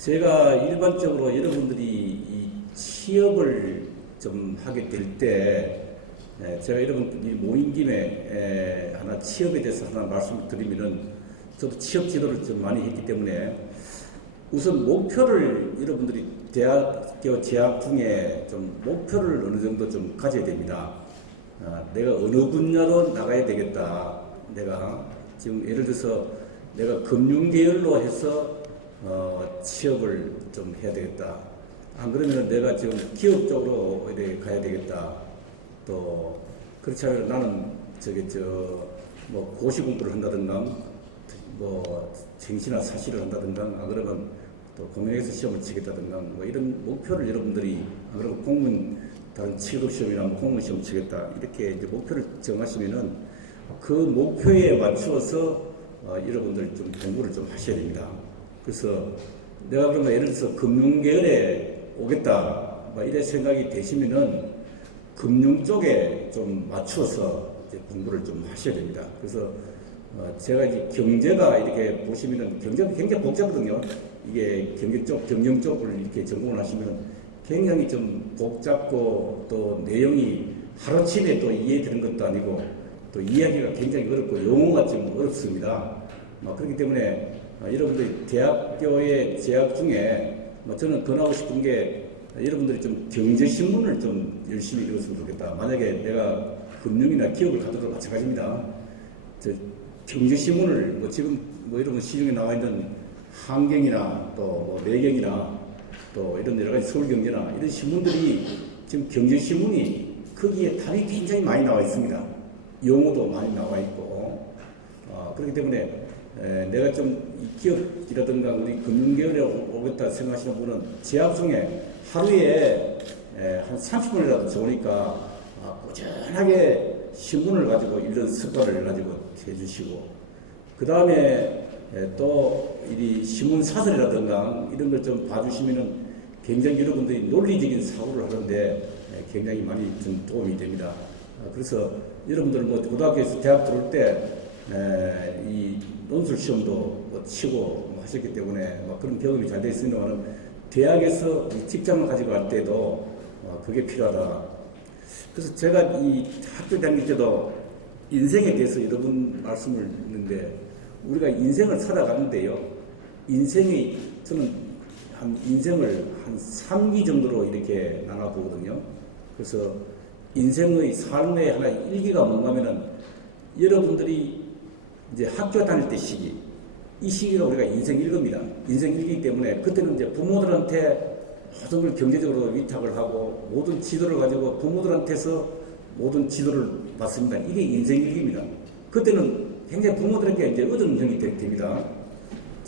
제가 일반적으로 여러분들이 이 취업을 좀 하게 될 때, 제가 여러분들이 모인 김에 하나 취업에 대해서 하나 말씀을 드리면은, 저도 취업 지도를 좀 많이 했기 때문에 우선 목표를 여러분들이 대학교 재학 중에 좀 목표를 어느 정도 좀 가져야 됩니다. 내가 어느 분야로 나가야 되겠다. 내가 지금 예를 들어서 내가 금융계열로 해서 취업을 좀 해야 되겠다. 안 그러면 내가 지금 기업 쪽으로 가야 되겠다. 또 그렇지 않으면 나는 뭐 고시 공부를 한다든가 뭐 정시나 사시를 한다든가 안 그러면 또 공연에서 시험을 치겠다든가 뭐 이런 목표를 여러분들이 안 그러면 공무원 다른 취업 시험이나 뭐 공무원 시험 치겠다 이렇게 이제 목표를 정하시면은 그 목표에 맞추어서 여러분들 좀 공부를 좀 하셔야 됩니다. 그래서 내가 그러면 예를 들어서 금융계열에 오겠다 뭐 이런 생각이 되시면은 금융 쪽에 좀 맞추어서 이제 공부를 좀 하셔야 됩니다. 그래서 제가 이제 경제가 이렇게 보시면은 경제가 굉장히 복잡하거든요. 이게 경영 쪽을 이렇게 전공을 하시면 굉장히 좀 복잡고 또 내용이 하루아침에 또 이해되는 것도 아니고 또 이야기가 굉장히 어렵고 용어가 좀 어렵습니다. 그렇기 때문에 여러분들이 대학교에 재학 중에 저는 권하고 싶은 게 여러분들이 좀 경제신문을 좀 열심히 읽었으면 좋겠다. 만약에 내가 금융이나 기업을 가더라도 마찬가지입니다. 경제신문을 지금 여러분 시중에 나와 있는 한경이나 또 매경이나 또 이런 여러 가지 서울경제나 이런 신문들이 지금 경제신문이 거기에 답이 굉장히 많이 나와 있습니다. 용어도 많이 나와 있고 그렇기 때문에 내가 좀 기업이라든가 우리 금융계열에 오겠다 생각하시는 분은 재학 중에 하루에 한 30분이라도 좋으니까 꾸준하게 신문을 가지고 이런 습관을 가지고 해주시고 그 다음에 또 이 신문 사설이라든가 이런 걸 좀 봐주시면은 굉장히 여러분들이 논리적인 사고를 하는데 굉장히 많이 좀 도움이 됩니다. 그래서 여러분들 고등학교에서 대학 들어올 때 이 논술 시험도 치고 하셨기 때문에 그런 경험이 잘 되어 있습니다만 대학에서 직장을 가지고 갈 때도 그게 필요하다. 그래서 제가 이 학교 다닐 때도 인생에 대해서 여러 번 말씀을 했는데 우리가 인생을 살아가는데요. 저는 인생을 한 3기 정도로 이렇게 나눠보거든요. 그래서 인생의 삶의 하나 일기가 뭔가 하면은 여러분들이 이제 학교 다닐 때 시기, 이 시기가 우리가 인생 일기입니다. 인생 일기이기 때문에 그때는 이제 부모들한테 모든 걸 경제적으로 위탁을 하고 모든 지도를 가지고 부모들한테서 모든 지도를 받습니다. 이게 인생 일기입니다. 그때는 굉장히 부모들에게 이제 얻은 형이 됩니다.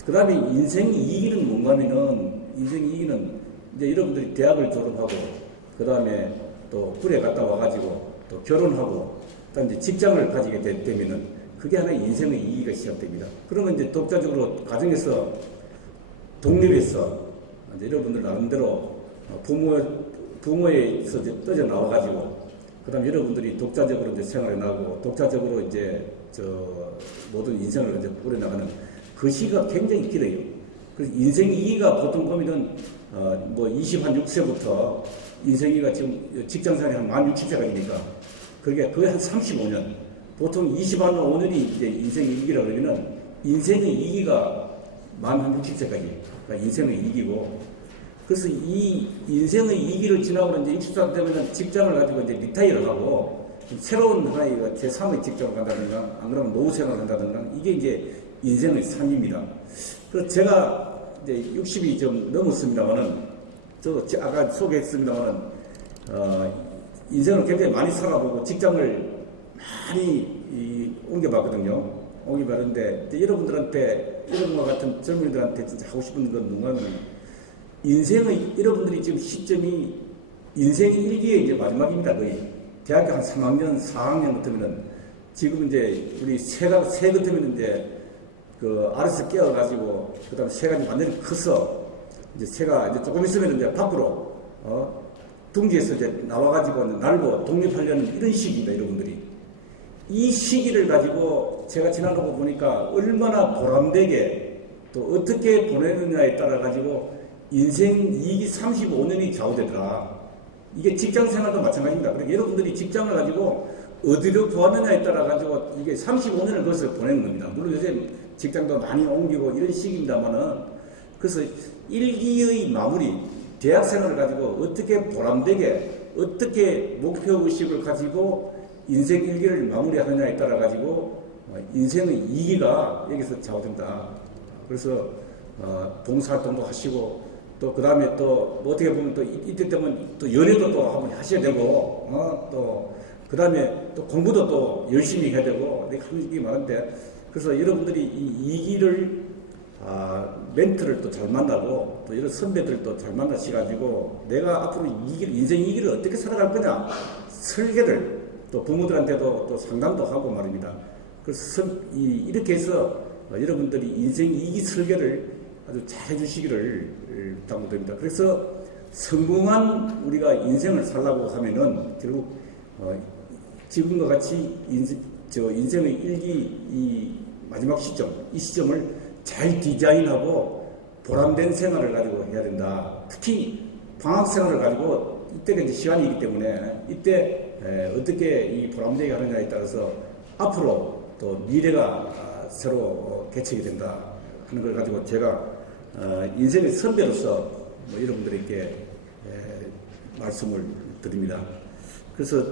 그 다음에 인생 이기는 뭔가 하면은 인생 이기는 이제 여러분들이 대학을 졸업하고 그 다음에 또 굴에 갔다 와가지고 또 결혼하고 그다음 이제 직장을 가지게 되면은 그게 하나의 인생의 이기가 시작됩니다. 그러면 이제 독자적으로 가정에서 독립해서 이제 여러분들 나름대로 부모에서 이제 떠져 나와가지고 그다음 여러분들이 독자적으로 이제 생활해 나가고 독자적으로 이제 모든 인생을 이제 꾸려나가는 그 시기가 굉장히 길어요. 그래서 인생 2기가 보통 보면은 26세부터 인생이가 지금 직장생활이 한 만 60세까지니까 그게 거의 한 35년. 보통 20만 5년이 이제 인생 2기라고 그러면은 인생의 2기가 만 한 60세까지. 그러니까 인생의 2기고. 그래서 이 인생의 2기를 지나고 이제 60세 되면은 직장을 가지고 이제 리타이어를 하고 새로운 하나의 제3의 직장을 간다든가 안 그러면 노후 생활을 한다든가 이게 이제 인생의 3입니다. 그래서 제가 이제 60이 좀 넘었습니다만은, 저도 아까 소개했습니다만은, 인생을 굉장히 많이 살아보고 직장을 많이 옮겨봤거든요. 옮겨봤는데, 여러분들한테, 여러분과 같은 젊은이들한테 진짜 하고 싶은 건 뭔가는, 여러분들이 지금 시점이 인생 일기의 이제 마지막입니다, 거의. 대학교 한 3학년, 4학년부터면은, 지금 이제 우리 새 같으면 이제 알에서 깨어가지고, 그 다음에 새가 완전히 커서, 이제 새가 이제 조금 있으면 이제 밖으로, 둥지에서 이제 나와가지고 날고 독립하려는 이런 시기입니다, 여러분들이. 이 시기를 가지고 제가 지나가고 보니까 얼마나 보람되게 또 어떻게 보내느냐에 따라 가지고 인생 이익이 35년이 좌우되더라. 이게 직장 생활도 마찬가지입니다. 그러니까 여러분들이 직장을 가지고 어디로 구하느냐에 따라 가지고 이게 35년을 거기서 보내는 겁니다. 물론 요새 직장도 많이 옮기고 이런 시기입니다만은, 그래서 일기의 마무리, 대학 생활을 가지고 어떻게 보람되게, 어떻게 목표의식을 가지고 인생 일기를 마무리하느냐에 따라 가지고 인생의 이기가 여기서 좌우된다. 그래서 봉사활동도 하시고, 또 그 다음에 또뭐 어떻게 보면 또 이때 되면 또 연애도 또 한번 하셔야 되고, 또 그 다음에 또 공부도 또 열심히 해야 되고, 내가 하는 얘기 많은데, 그래서 여러분들이 이 이기를 멘트를 또 잘 만나고, 또 이런 선배들도 잘 만나셔가지고, 내가 앞으로 인생 이기를 어떻게 살아갈 거냐, 설계를 또 부모들한테도 또 상담도 하고 말입니다. 그래서 이렇게 해서 여러분들이 인생 이기 설계를 아주 잘 해주시기를 부탁드립니다. 그래서 성공한 우리가 인생을 살라고 하면은 결국 지금과 같이 인생의 일기 이 마지막 시점, 이 시점을 잘 디자인하고 보람된 생활을 가지고 해야 된다. 특히 방학 생활을 가지고 이때가 이제 시간이기 때문에 이때 어떻게 이 보람되게 하느냐에 따라서 앞으로 또 미래가 새로 개척이 된다 하는 걸 가지고 제가 인생의 선배로서 여러분들에게 말씀을 드립니다. 그래서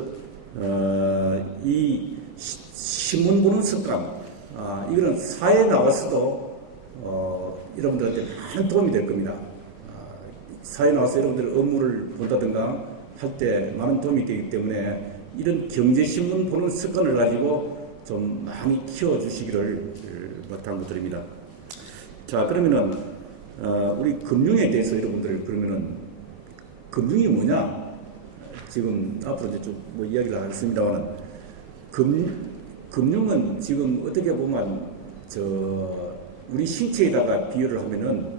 이 신문 보는 습관, 이거는 사회에 나와서도 여러분들한테 많은 도움이 될 겁니다. 사회에 나와서 여러분들 업무를 본다든가 할 때 많은 도움이 되기 때문에 이런 경제신문 보는 습관을 가지고 좀 많이 키워주시기를 부탁드립니다. 자, 그러면은 우리 금융에 대해서 여러분들 그러면은 금융이 뭐냐? 지금 앞으로 이제 좀 뭐 이야기를 하겠습니다만은 금융은 지금 어떻게 보면 우리 신체에다가 비유를 하면은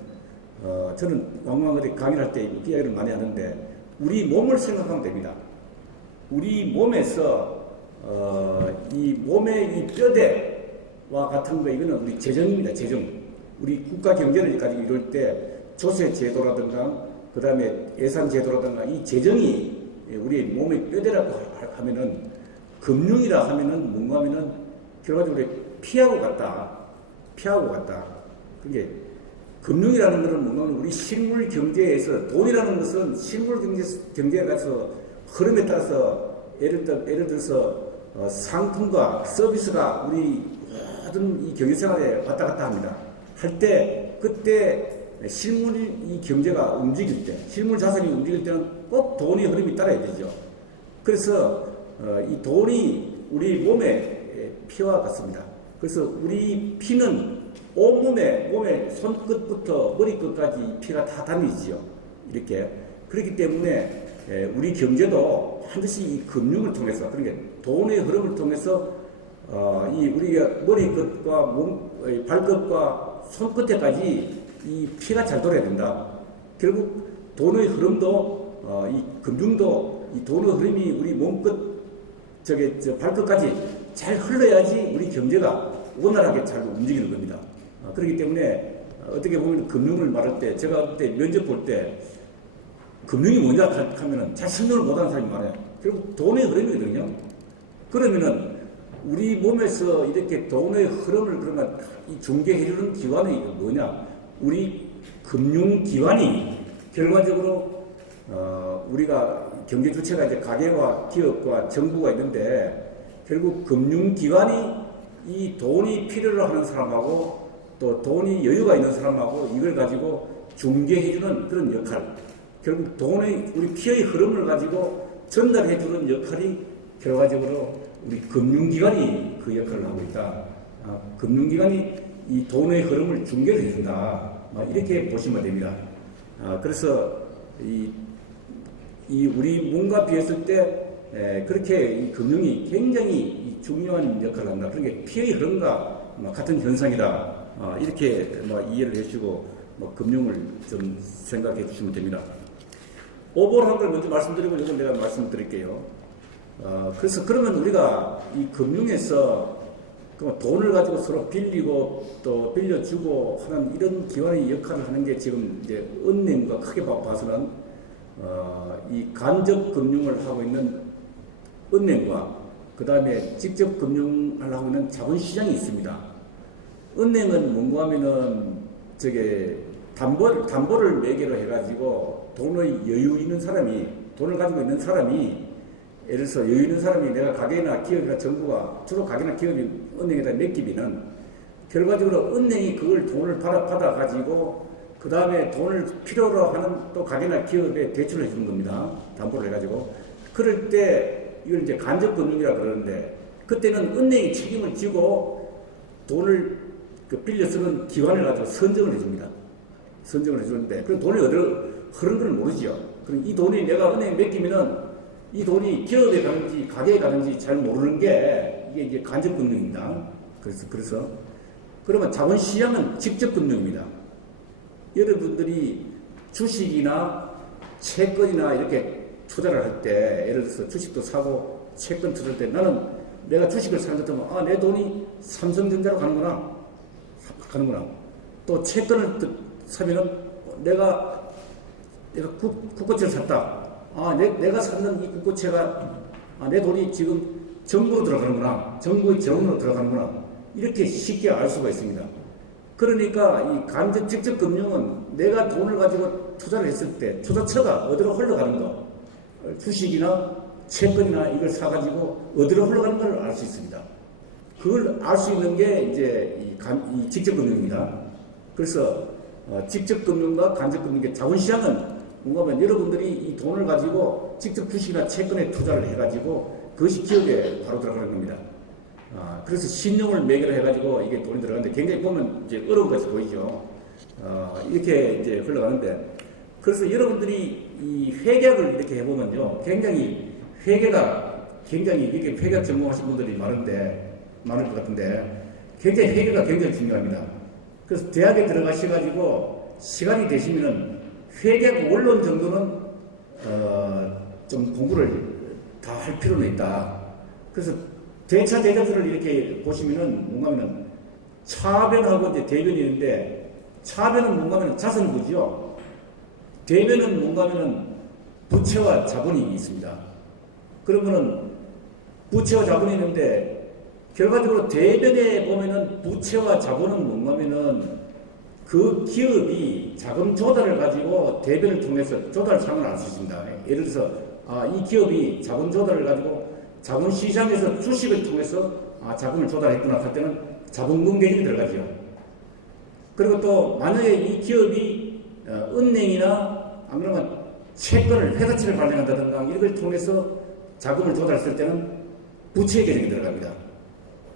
저는 왕왕 어디 강의를 할 때 이야기를 많이 하는데 우리 몸을 생각하면 됩니다. 우리 몸에서 이 몸의 이 뼈대와 같은 거 이거는 우리 재정입니다. 재정. 우리 국가 경제를 가지고 이럴 때 조세 제도라든가 그 다음에 예산 제도라든가 이 재정이 우리 몸의 뼈대라고 하면은 금융이라 하면은 뭔가 하면은 결과적으로 피하고 갔다. 피하고 갔다. 그게 금융이라는 것은 뭔가 하면 우리 실물 경제에서 돈이라는 것은 실물 경제에 가서 흐름에 따라서 예를 들어서 상품과 서비스가 우리 모든 이 경제생활에 왔다 갔다 합니다. 할 때 그때 실물 이 경제가 움직일 때, 실물 자산이 움직일 때는 꼭 돈의 흐름이 따라야 되죠. 그래서 이 돈이 우리 몸의 피와 같습니다. 그래서 우리 피는 온몸에 손끝부터 머리끝까지 피가 다 다니지요. 이렇게. 그렇기 때문에 우리 경제도 반드시 이 금융을 통해서, 그러니까 돈의 흐름을 통해서 이 우리가 머리끝과 발끝과 손끝에까지 이 피가 잘 돌아야 된다. 결국 돈의 흐름도 이 금융도 이 돈의 흐름이 우리 몸끝 발끝까지 잘 흘러야지 우리 경제가 원활하게 잘 움직이는 겁니다. 그렇기 때문에 어떻게 보면 금융을 말할 때 제가 그때 면접 볼 때 금융이 뭐냐 하면은 잘 설명을 못하는 사람이 많아요. 결국 돈의 흐름이거든요. 그러면은 우리 몸에서 이렇게 돈의 흐름을 그러면 이 중개해주는 기관이 뭐냐? 우리 금융기관이 결과적으로 우리가 경제 주체가 이제 가계와 기업과 정부가 있는데 결국 금융기관이 이 돈이 필요로 하는 사람하고 또 돈이 여유가 있는 사람하고 이걸 가지고 중개해주는 그런 역할, 결국 돈의 우리 피의 흐름을 가지고 전달해주는 역할이 결과적으로 우리 금융기관이 그 역할을 하고 있다. 금융기관이 이 돈의 흐름을 중개를 해준다. 이렇게 보시면 됩니다. 그래서 이 우리 몸과 비했을 때 그렇게 이 금융이 굉장히 중요한 역할을 한다. 그러니까 피의 흐름과 같은 현상이다. 이렇게 이해를 해주시고 금융을 좀 생각해 주시면 됩니다. 오버한 걸 먼저 말씀드리고 이건 내가 말씀드릴게요. 그래서 그러면 우리가 이 금융에서 그 돈을 가지고 서로 빌리고 또 빌려주고 하는 이런 기관의 역할을 하는 게 지금 이제 은행과 크게 봐서는 이 간접 금융을 하고 있는 은행과 그 다음에 직접 금융을 하고 있는 자본시장이 있습니다. 은행은 뭔가 하면은 저게 담보를 매개로 해가지고 돈의 여유 있는 사람이, 돈을 가지고 있는 사람이, 예를 들어서 여유 있는 사람이 내가 가게나 기업이나 정부가, 주로 가게나 기업이 은행에다 맡기면은 결과적으로 은행이 그걸 돈을 받아가지고 그 다음에 돈을 필요로 하는 또 가게나 기업에 대출을 해주는 겁니다. 담보를 해가지고. 그럴 때 이걸 이제 간접금융이라 그러는데, 그때는 은행이 책임을 지고 돈을 빌려 쓰는 기관을 가지고 선정을 해줍니다. 선정을 해주는데, 그 돈이 어디로 흐른 걸 모르죠. 그럼 이 돈이 내가 은행에 맡기면은 이 돈이 기업에 가는지 가게에 가는지 잘 모르는 게 이게 이제 간접금융입니다. 그래서 그러면 자본시장은 직접금융입니다. 여러분들이 주식이나 채권이나 이렇게 투자를 할 때, 예를 들어서 주식도 사고 채권 투자할 때 나는 내가 주식을 사는 것 같으면 내 돈이 삼성전자로 가는구나. 또 채권을 사면은 내가 국고채를 샀다. 내가 샀는 이 국고채가 내 돈이 지금 정부로 들어가는구나. 정부의 재원으로 들어가는구나. 이렇게 쉽게 알 수가 있습니다. 그러니까 이 간접 직접 금융은 내가 돈을 가지고 투자를 했을 때 투자처가 어디로 흘러가는 거, 주식이나 채권이나 이걸 사가지고 어디로 흘러가는 걸 알 수 있습니다. 그걸 알 수 있는 게 이제 이 직접 금융입니다. 그래서 직접 금융과 간접 금융의 자본시장은 뭔가 하면 여러분들이 이 돈을 가지고 직접 주식이나 채권에 투자를 해가지고 그것이 기업에 바로 들어가는 겁니다. 그래서 신용을 매개로 해가지고 이게 돈이 들어가는데 굉장히 보면 이제 어려운 것이 보이죠. 이렇게 이제 흘러가는데, 그래서 여러분들이 이 회계를 이렇게 해보면요. 굉장히 이렇게 회계 전공하신 분들이 많을 것 같은데, 굉장히 회계가 굉장히 중요합니다. 그래서 대학에 들어가셔가지고 시간이 되시면은 회계 원론 정도는 좀 공부를 다 할 필요는 있다. 그래서 대차 대조서를 이렇게 보시면은 뭔가면은 차변하고 이제 대변이 있는데, 차변은 뭔가면은 자선부지요. 대변은 뭔가면은 부채와 자본이 있습니다. 그러면은 부채와 자본이 있는데 결과적으로 대변에 보면은 부채와 자본은 뭔가면은 그 기업이 자금 조달을 가지고 대변을 통해서 조달 상황을 알 수 있습니다. 예를 들어서 이 기업이 자금 조달을 가지고 자본시장에서 주식을 통해서 자금을 조달했구나 할 때는 자본금 개념이 들어가죠. 그리고 또 만약에 이 기업이 은행이나 안 그러면 채권을 회사채를 발행한다든가 이런 걸 통해서 자금을 조달했을 때는 부채 개념이 들어갑니다.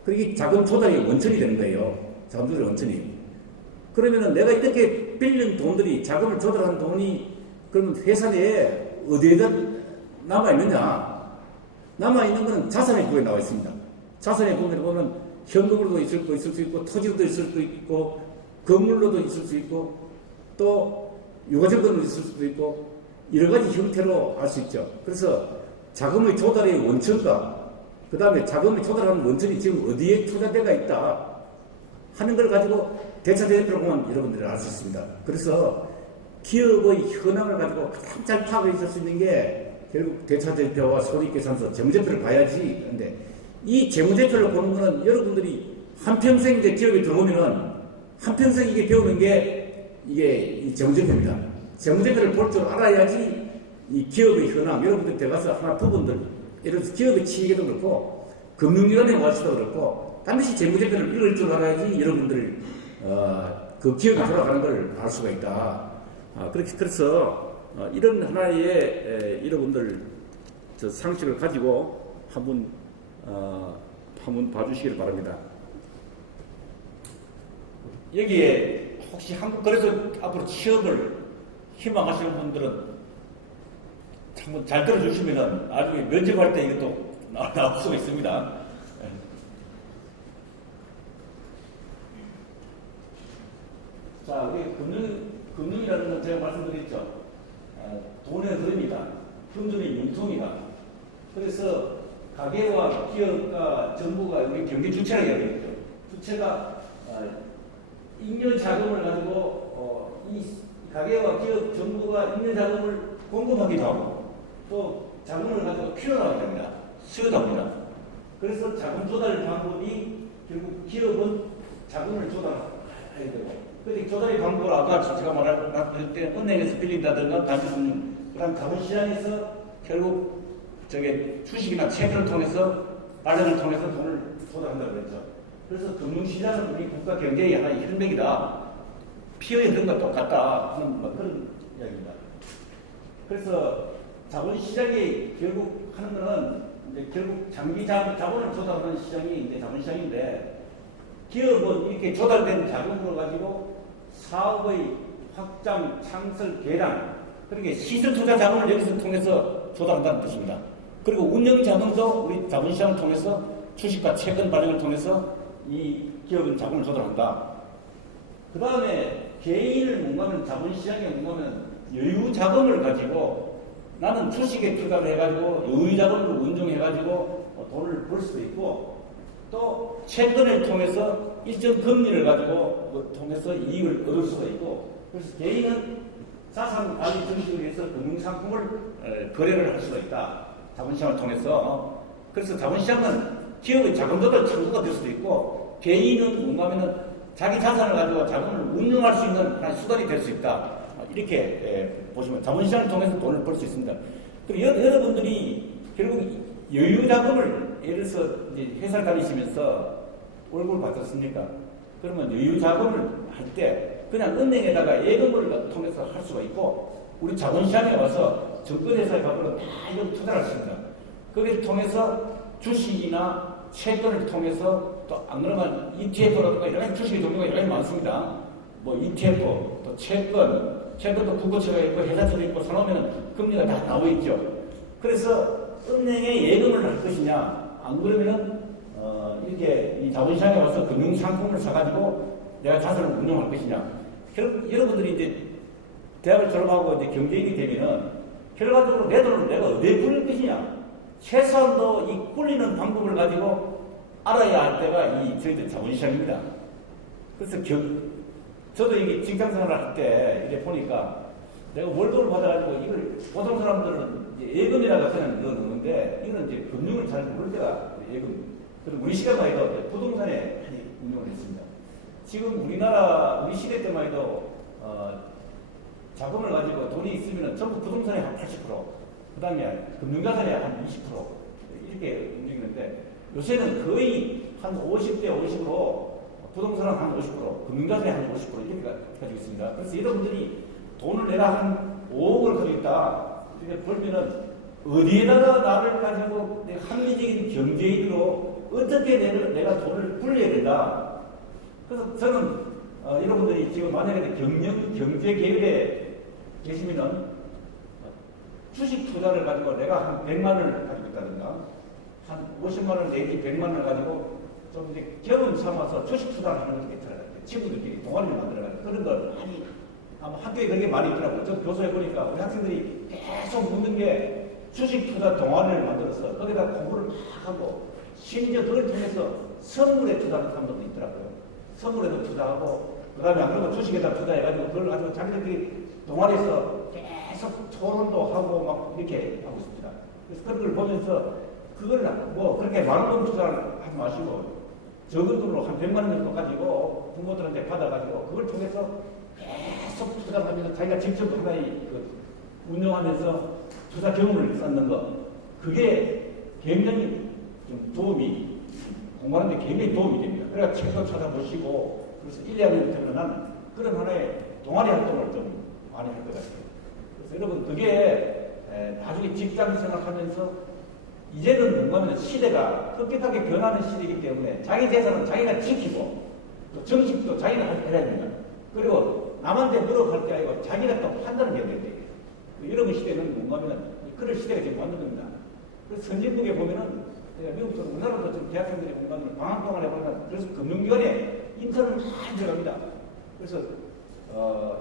그게 자금 조달이 원천이 되는 거예요. 자금 조달의 원천이. 그러면은 내가 이렇게 빌린 돈들이, 자금을 조달한 돈이 그러면 회사 내에 어디에다 남아있느냐? 남아있는 것은 자산의 부에 나와 있습니다. 자산의 부에 보면 현금으로도 있을 수 있고, 토지로도 있을 수 있고, 건물로도 있을 수 있고, 또 유가증권으로 있을 수도 있고, 여러 가지 형태로 알 수 있죠. 그래서 자금의 조달의 원천과 그 다음에 자금을 조달하는 원천이 지금 어디에 투자대가 있다 하는 걸 가지고 대차대조를 보면 여러분들이 알 수 있습니다. 그래서 기업의 현황을 가지고 가장 잘 파악해 있을 수 있는 게 결국 대차대표와 손익계산서, 재무제표를 봐야지. 근데 이 재무제표를 보는 거는 여러분들이 한평생 이제 기업에 들어오면은 한평생 이게 배우는 게 이게 이 재무제표입니다. 재무제표를 볼 줄 알아야지 이 기업의 현황, 여러분들 들어가서 하나 부분들, 예를 들어서 기업의 취익에도 그렇고 금융기관에 와서도 그렇고 반드시 재무제표를 읽을 줄 알아야지 여러분들 그 기업이 돌아가는 걸 알 수가 있다. 그래서 이런 하나의 여러분들 저 상식을 가지고 한번 봐주시기를 바랍니다. 여기에 혹시 한국거래소 앞으로 취업을 희망하시는 분들은 한번 잘 들어주시면은 나중에 면접할 때 이것도 나올 수가 있습니다. 자, 우리 금융이라는 건 제가 말씀드렸죠. 돈의 흐름이다. 금전의 융통이다. 그래서 가계와 기업과 정부가 우리 경제 주체라고 이야기했죠. 부채가 잉여 자금을 가지고 이 가계와 기업 정부가 잉여 자금을 공급하기도 하고 또 자금을 가지고 필요하게 됩니다. 수요도 합니다. 그래서 자금 조달 방법이 결국 기업은 자금을 조달해야 되고 근데 조달의 방법을 아까 제가 말할 때 은행에서 빌린다든가 단기금융 그다음 자본시장에서 결국 저게 주식이나 채권을 통해서 발행을 통해서 돈을 조달한다고 그랬죠. 그래서 금융시장은 우리 국가 경제의 하나의 혈맥이다. 피어의 흐름과 똑같다 하는 그런 이야기입니다. 그래서 자본시장이 결국 하는 거는 이제 결국 장기 자본을 조달하는 시장이 이제 자본시장인데 기업은 이렇게 조달된 자금으로 가지고 사업의 확장, 창설, 개량 그러니까 시설 투자 자금을 여기서 통해서 조달한다는 뜻입니다. 그리고 운영 자금도 우리 자본시장을 통해서 주식과 채권 발행을 통해서 이 기업은 자금을 조달한다. 그 다음에 개인을 뭔가면 자본시장에 뭔가면 여유 자금을 가지고 나는 주식에 투자를 해가지고 여유 자금을 운용해가지고 돈을 벌 수도 있고 또 채권을 통해서 일정 금리를 가지고 통해서 이익을 얻을 수가 있고 그래서 개인은 자산 관리 정책을 위해서 금융상품을 거래를 할 수가 있다. 자본시장을 통해서. 그래서 자본시장은 기업의 자금 조달 창구가 될 수도 있고 개인은 뭔가면은 자기 자산을 가지고 자금을 운용할 수 있는 하나의 수단이 될 수 있다. 이렇게 보시면 자본시장을 통해서 돈을 벌 수 있습니다. 그리고 여러분들이 결국 여유 자금을 예를 들어서 이제 회사를 다니시면서 월급을 받았습니까? 그러면 여유 자금을 할 때 그냥 은행에다가 예금을 통해서 할 수가 있고 우리 자본시장에 와서 증권회사에 가면 다 이걸 투자를 하십니다. 거기를 통해서 주식이나 채권을 통해서 또 안 그러면 ETF라든가 여러 가지 주식의 종류가 여러 가지 많습니다. 뭐 ETF, 또 채권도 국고채가 있고 회사채도 있고 사놓으면 금리가 다 나와 있죠. 그래서 은행에 예금을 할 것이냐 안 그러면은 이렇게 이 자본시장에 와서 금융상품을 사가지고 내가 자산을 운용할 것이냐. 여러분들이 이제 대학을 졸업하고 이제 경제인이 되면은 결과적으로 내 돈을 내가 어디에 굴릴 것이냐. 최소한도 이 굴리는 방법을 가지고 알아야 할 때가 이 저희들 자본시장입니다. 그래서 저도 이게 직장생활을 할 때 이렇게 보니까 내가 월급을 받아가지고 이걸 보통 사람들은 이제 예금이라고 그냥 넣는데 이거는 이제 금융을 잘 모를 때가 예금. 그리고 우리 시대만 해도 부동산에 많이 운용을 했습니다. 지금 우리 시대 때만 해도 자금을 가지고 돈이 있으면 전부 부동산에 한 80%, 그 다음에 금융자산에 한 20% 이렇게 움직이는데 요새는 거의 한 50대 50으로 부동산은 한 50%, 금융자산에 한 50% 이렇게 가지고 있습니다. 그래서 여러분들이 돈을 내가 한 5억을 가지고 있다. 이렇게 벌면은 어디에다가 나를 가지고 합리적인 경제인으로 어떻게 내가 돈을 굴려야 된다. 그래서 저는 여러분들이 지금 만약에 경제계획에 계시면은 주식 투자를 가지고 내가 한 100만 원을 가지고 있다든가 한 50만 원 내지 100만 원을 가지고 좀 이제 경험 삼아서 주식 투자를 하는 것도 괜찮아요. 친구들끼리 동아리를 만들어가지고 그런 걸 많이 아마 학교에 그런 게 많이 있더라고요. 저 교수해 보니까 우리 학생들이 계속 묻는 게 주식 투자 동아리를 만들어서 거기다 공부를 막 하고 심지어 그걸 통해서 선물에 투자하는 사람들도 있더라고요. 선물에도 투자하고 그 다음에 안 그러면 주식에다 투자해가지고 그걸 가지고 자기들끼리 동아리에서 계속 토론도 하고 막 이렇게 하고 있습니다. 그래서 그런 걸 보면서 그걸 뭐 그렇게 많은 돈 투자를 하지 마시고 적은 돈으로 한 100만 원 정도 가지고 부모들한테 받아가지고 그걸 통해서 계속 투자를 하면서 자기가 직접 하나의 운영하면서 투자 경험을 쌓는 것 그게 굉장히 좀 도움이 공부하는 데 굉장히 도움이 됩니다. 그래서 책도 찾아보시고 그래서 1, 2학년 되면 그런 하나의 동아리 활동을 좀 많이 할 것 같아요. 그래서 여러분 그게 나중에 직장 생활하면서 이제는 뭔가면 시대가 급격하게 변하는 시대이기 때문에 자기 재산은 자기가 지키고 또 정식도 자기가 해야 됩니다. 그리고 남한테 물어갈 게 아니고 자기가 또 판단을 해야 됩니다. 이런 시대는 뭔가면 그런 시대가 지금 왔는 겁니다. 그래서 선진국에 보면은 미국도 우리나라도 좀 대학생들이 뭔가면 방학 동안에 보면 그래서 금융기관에 인턴을 많이 들어갑니다. 그래서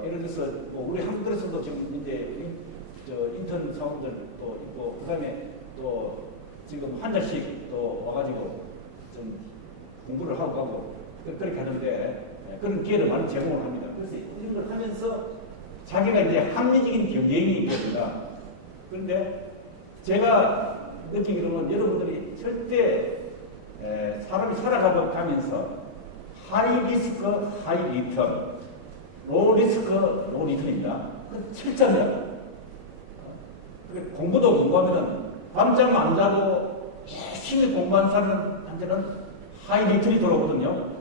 예를 들어서 뭐 우리 한국에서도 지금 이제 인턴 사원들 또 있고 그다음에 또 지금 한 달씩 또 와가지고 좀 공부를 하고 가고 그렇게 하는데 그런 기회를 많이 제공을 합니다. 그래서 이런 걸 하면서 자기가 이제 합리적인 경쟁이 있거든요. 그런데 제가 느끼기로는 여러분들이 절대 사람이 살아가면서 하이 리스크 하이 리턴, 로 리스크 로 리턴입니다. 그 철저합니다. 공부도 공부하면은 밤잠 안 자고 열심히 공부한 사람한테는 하이 리턴이 돌아오거든요.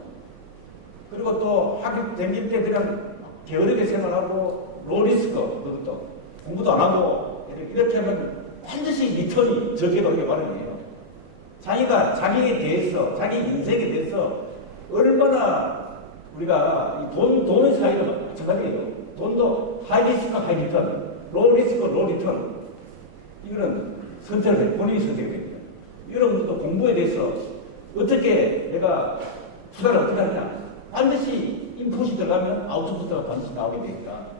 그리고 또 학교 다닐 때 그냥 게으르게 생활하고 로 리스크, 그것도 공부도 안 하고 이렇게 하면 반드시 리턴이 적게 돌게 마련이에요. 자기가 자기에 대해서, 자기 인생에 대해서 얼마나 우리가 돈의 사이도 마찬가지예요. 돈도 하이 리스크 하이 리턴, 로 리스크 로 리턴. 이거는 선택을 본인이 선택이 됩니다. 여러분들도 공부에 대해서 어떻게 내가 투자를 어떻게 하느냐. 반드시 인풋이 들어가면 아웃풋가 반드시 나오게 되니까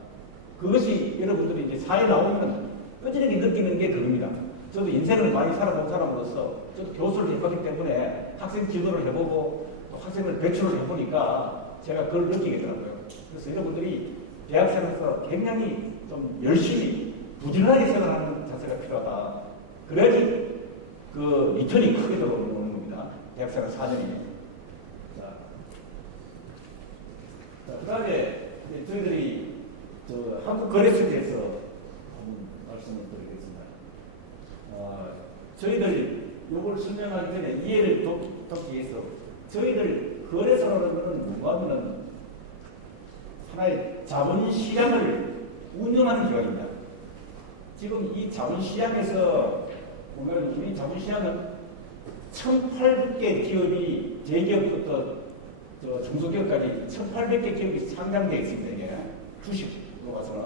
그것이 여러분들이 이제 사회에 나오면 끄지르게 느끼는 게 그겁니다. 저도 인생을 많이 살아본 사람으로서 저도 교수를 해봤기 때문에 학생 지도를 해보고 또 학생을 배출을 해보니까 제가 그걸 느끼겠더라고요. 그래서 여러분들이 대학생에서 굉장히 좀 열심히 부지런하게 생활하는 자세가 필요하다. 그래야지 그 리턴이 크게 들어오는 겁니다. 대학생활 4년이면. 그 다음에 저희들이 한국거래소에서 한번 말씀을 드리겠습니다. 저희들 요걸 설명하기 전에 이해를 돕기 위해서 저희들 거래소라는 것은 뭔가 하면은 하나의 자본시장을 운영하는 기관입니다. 지금 이 자본시장에서 보면 우리 자본시장은 1,800개 기업이 대기업부터 중소기업까지 1,800개 기업이 상장되어 있습니다. 이게 주식으로 봐서는.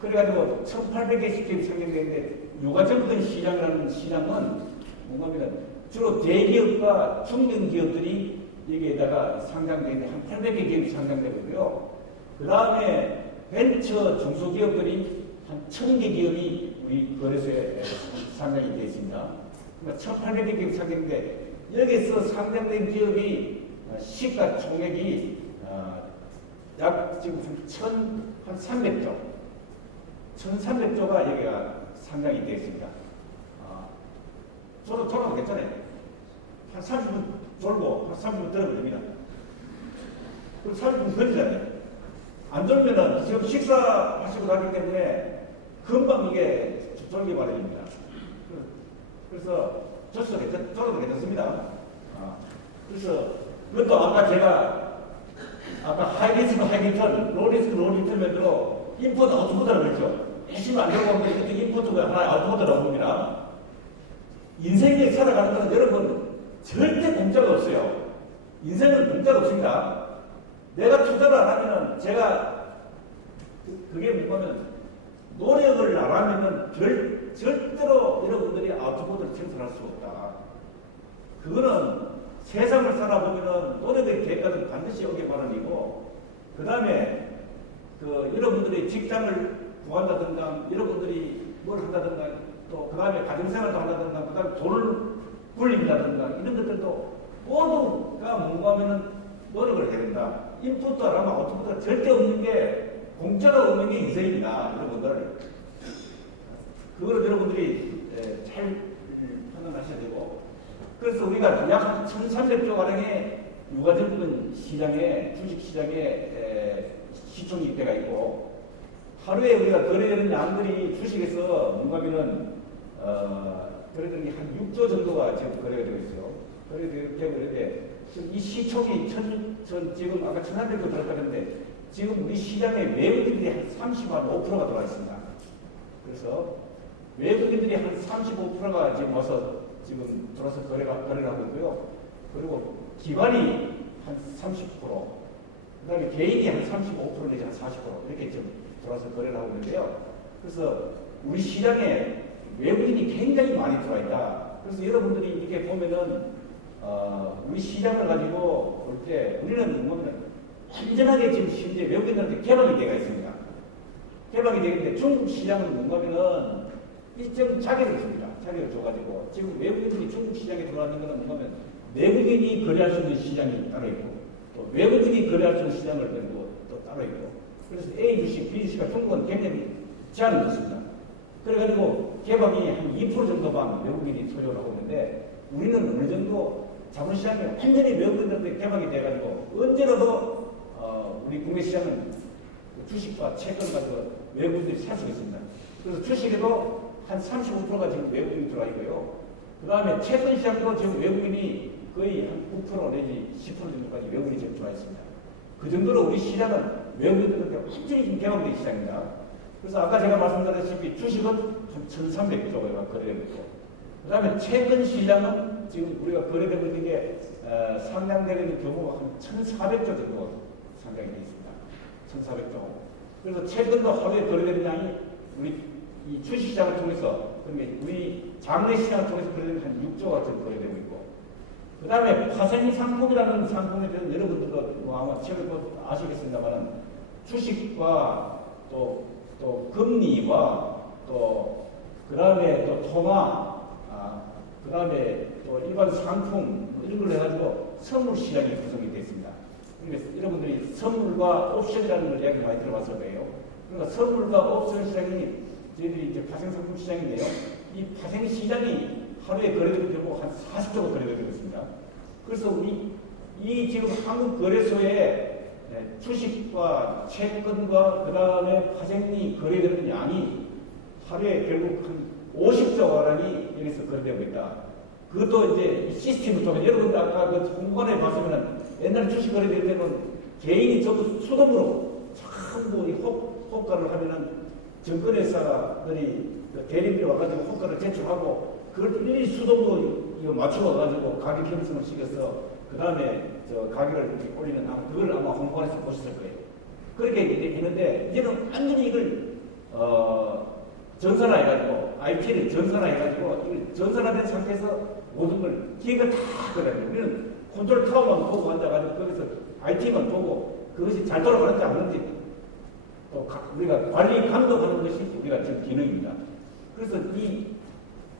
그래가지고 1,800개 기업이 상장되는데 유가증권 시장이라는 시장은 뭔가면 주로 대기업과 중견기업들이 여기에다가 상장되는데 한 800개 기업이 상장되고요. 그 다음에 벤처 중소기업들이 한 1,000개 기업이 우리 거래소에 상장이 되어 있습니다. 그러니까 1,800개 기업이 상장되는데 여기서 상장된 기업이 시가 총액이 약 지금 한 300조, 1,300조가 여기가 상장이 되어 있습니다. 저도 돌아도 괜찮아요. 한 30분 돌고 한 30분 들어보면 됩니다. 그럼 30분 걸리잖아요. 안 돌면은 지금 식사하시고 나기 때문에 금방 이게 돌기 마련입니다. 그래서 저도 괜찮습니다. 그래서 그것도 아까 제가 하이 리스크 하이 리턴, 로 리스크 로 리턴면으로 인풋 아웃풋이라고 그랬죠. 열심히 안 들어보면 이것도 인풋가 하나 아웃풋이라고 봅니다. 인생에 살아가는 것은 여러분 절대 공짜가 없어요. 인생은 공짜가 없습니다. 내가 투자를 안 하면은 제가 그게 뭐냐면 노력을 안 하면은 절대로 여러분들이 아웃풋을 생산할 수 없다. 그거는 세상을 살아보면은 노력의 대가는 반드시 오게 마련이고, 그 다음에 여러분들이 직장을 구한다든가, 여러분들이 뭘 한다든가, 또 그 다음에 가정생활도 한다든가, 그 다음에 돈을 굴린다든가, 이런 것들도 모두가 뭔가 하면은 노력을 해야 된다. 인풋도 안 하면 아웃풋도 절대 없는 게, 공짜가 없는 게 인생입니다. 여러분들. 그거를 여러분들이 잘 판단하셔야 되고, 그래서 우리가 약 1,300조 가량의 유가증권 시장에, 주식시장에 시총 입대가 있고, 하루에 우리가 거래되는 양들이 주식에서 뭔가면은, 거래되는 게 한 6조 정도가 지금 거래가 되고 있어요. 거래되고 있는데, 지금 이 시총이 지금 아까 1,300조 들었다는데, 지금 우리 시장에 외국인들이 한 35%가 들어와 있습니다. 그래서 외국인들이 한 35%가 지금 와서 지금 들어서 거래를 하고 있고요. 그리고 기관이 한 30%, 그 다음에 개인이 한 35% 내지 한 40% 이렇게 지금 들어서 거래를 하고 있는데요. 그래서 우리 시장에 외국인이 굉장히 많이 들어와 있다. 그래서 여러분들이 이렇게 보면은 우리 시장을 가지고 볼 때 우리는 뭐냐면 완전하게 지금 현재 외국인들한테 개방이 되어 있습니다. 개방이 되는데 중국 시장은 뭔가면은 일정 자격을 줍니다. 자격을 줘가지고 지금 외국인들이 중국 시장에 들어가는 것은 뭐냐면 내국인이 거래할 수 있는 시장이 따로 있고 또 외국인이 거래할 수 있는 시장을 또 따로 있고, 그래서 A 주식, B 주식과 중국은 굉장히 제한을 뒀습니다. 그래가지고 개방이 한 2% 정도만 외국인이 소유를 하고 있는데, 우리는 어느 정도 자본시장이 완전히 외국인들한테 개방이 돼가지고 언제라도 우리 국내 시장은 주식과 채권 가지고 외국인들이 살 수 있습니다. 그래서 주식에도 한 35%가 지금 외국인이 들어와 있고요. 그 다음에 채권 시장도 지금 외국인이 거의 한 9% 내지 10% 정도까지 외국인이 지금 들어와 있습니다. 그 정도로 우리 시장은 외국인들한테 완전히 지금 개방된 시장입니다. 그래서 아까 제가 말씀드렸다시피 주식은 한 1,300조가 거래되고 있고, 그 다음에 채권 시장은 지금 우리가 거래되고 있는 게 상장되고 있는 규모가 한 1,400조 정도 상장이 되어 있습니다. 1,400조. 그래서 채권도 하루에 거래되는 양이 우리 이 주식시장을 통해서, 그러면 우리 장내 시장을 통해서 거래되는 한 6조가 지금 거래되고 있고, 그 다음에 파생 상품이라는 상품에 대해서 여러분들도 뭐 아마 최근에 아시겠습니다만은 주식과 또 금리와 또 그 다음에 또 토마, 그 다음에 또 일반 상품 이런 걸 해가지고 선물 시장이 구성이 되어 있습니다. 그러니까 여러분들이 선물과 옵션이라는 걸 이야기 많이 들어봤을 거예요. 그러니까 선물과 옵션 시장이 저희들이 이제 파생상품 시장인데요. 이 파생 시장이 하루에 거래되는 경우 한 40조가 거래되고 있습니다. 그래서 이 지금 한국 거래소에 주식과 채권과 그 다음에 파생이 거래되는 양이 하루에 결국 한 50조 원이 여기서 거래되고 있다. 그것도 이제 시스템을 통해, 여러분들 아까 그 공간에 봤으면 옛날 주식 거래될 때는 개인이 전부 수동으로 전부 이 호가를 하면은 증권회사들이 대리인들이 와가지고 호가를 제출하고 그걸 일일이 수동으로 이거 맞춰가지고 가격 형성을 시켜서 그 다음에 가격을 이렇게 올리는 그걸 아마 홍보관에서 보셨을 거예요. 그렇게 했는데 이제는 완전히 이걸 전산화해가지고 IT를 전산화해가지고 이걸 전산화된 상태에서 모든 걸 기획을 다 하거든요. 우리는 컨트롤 타워만 보고 앉아가지고 거기서 IT만 보고 그것이 잘 돌아가는지 안 하는지 또 우리가 관리 감독하는 것이 우리가 지금 기능입니다. 그래서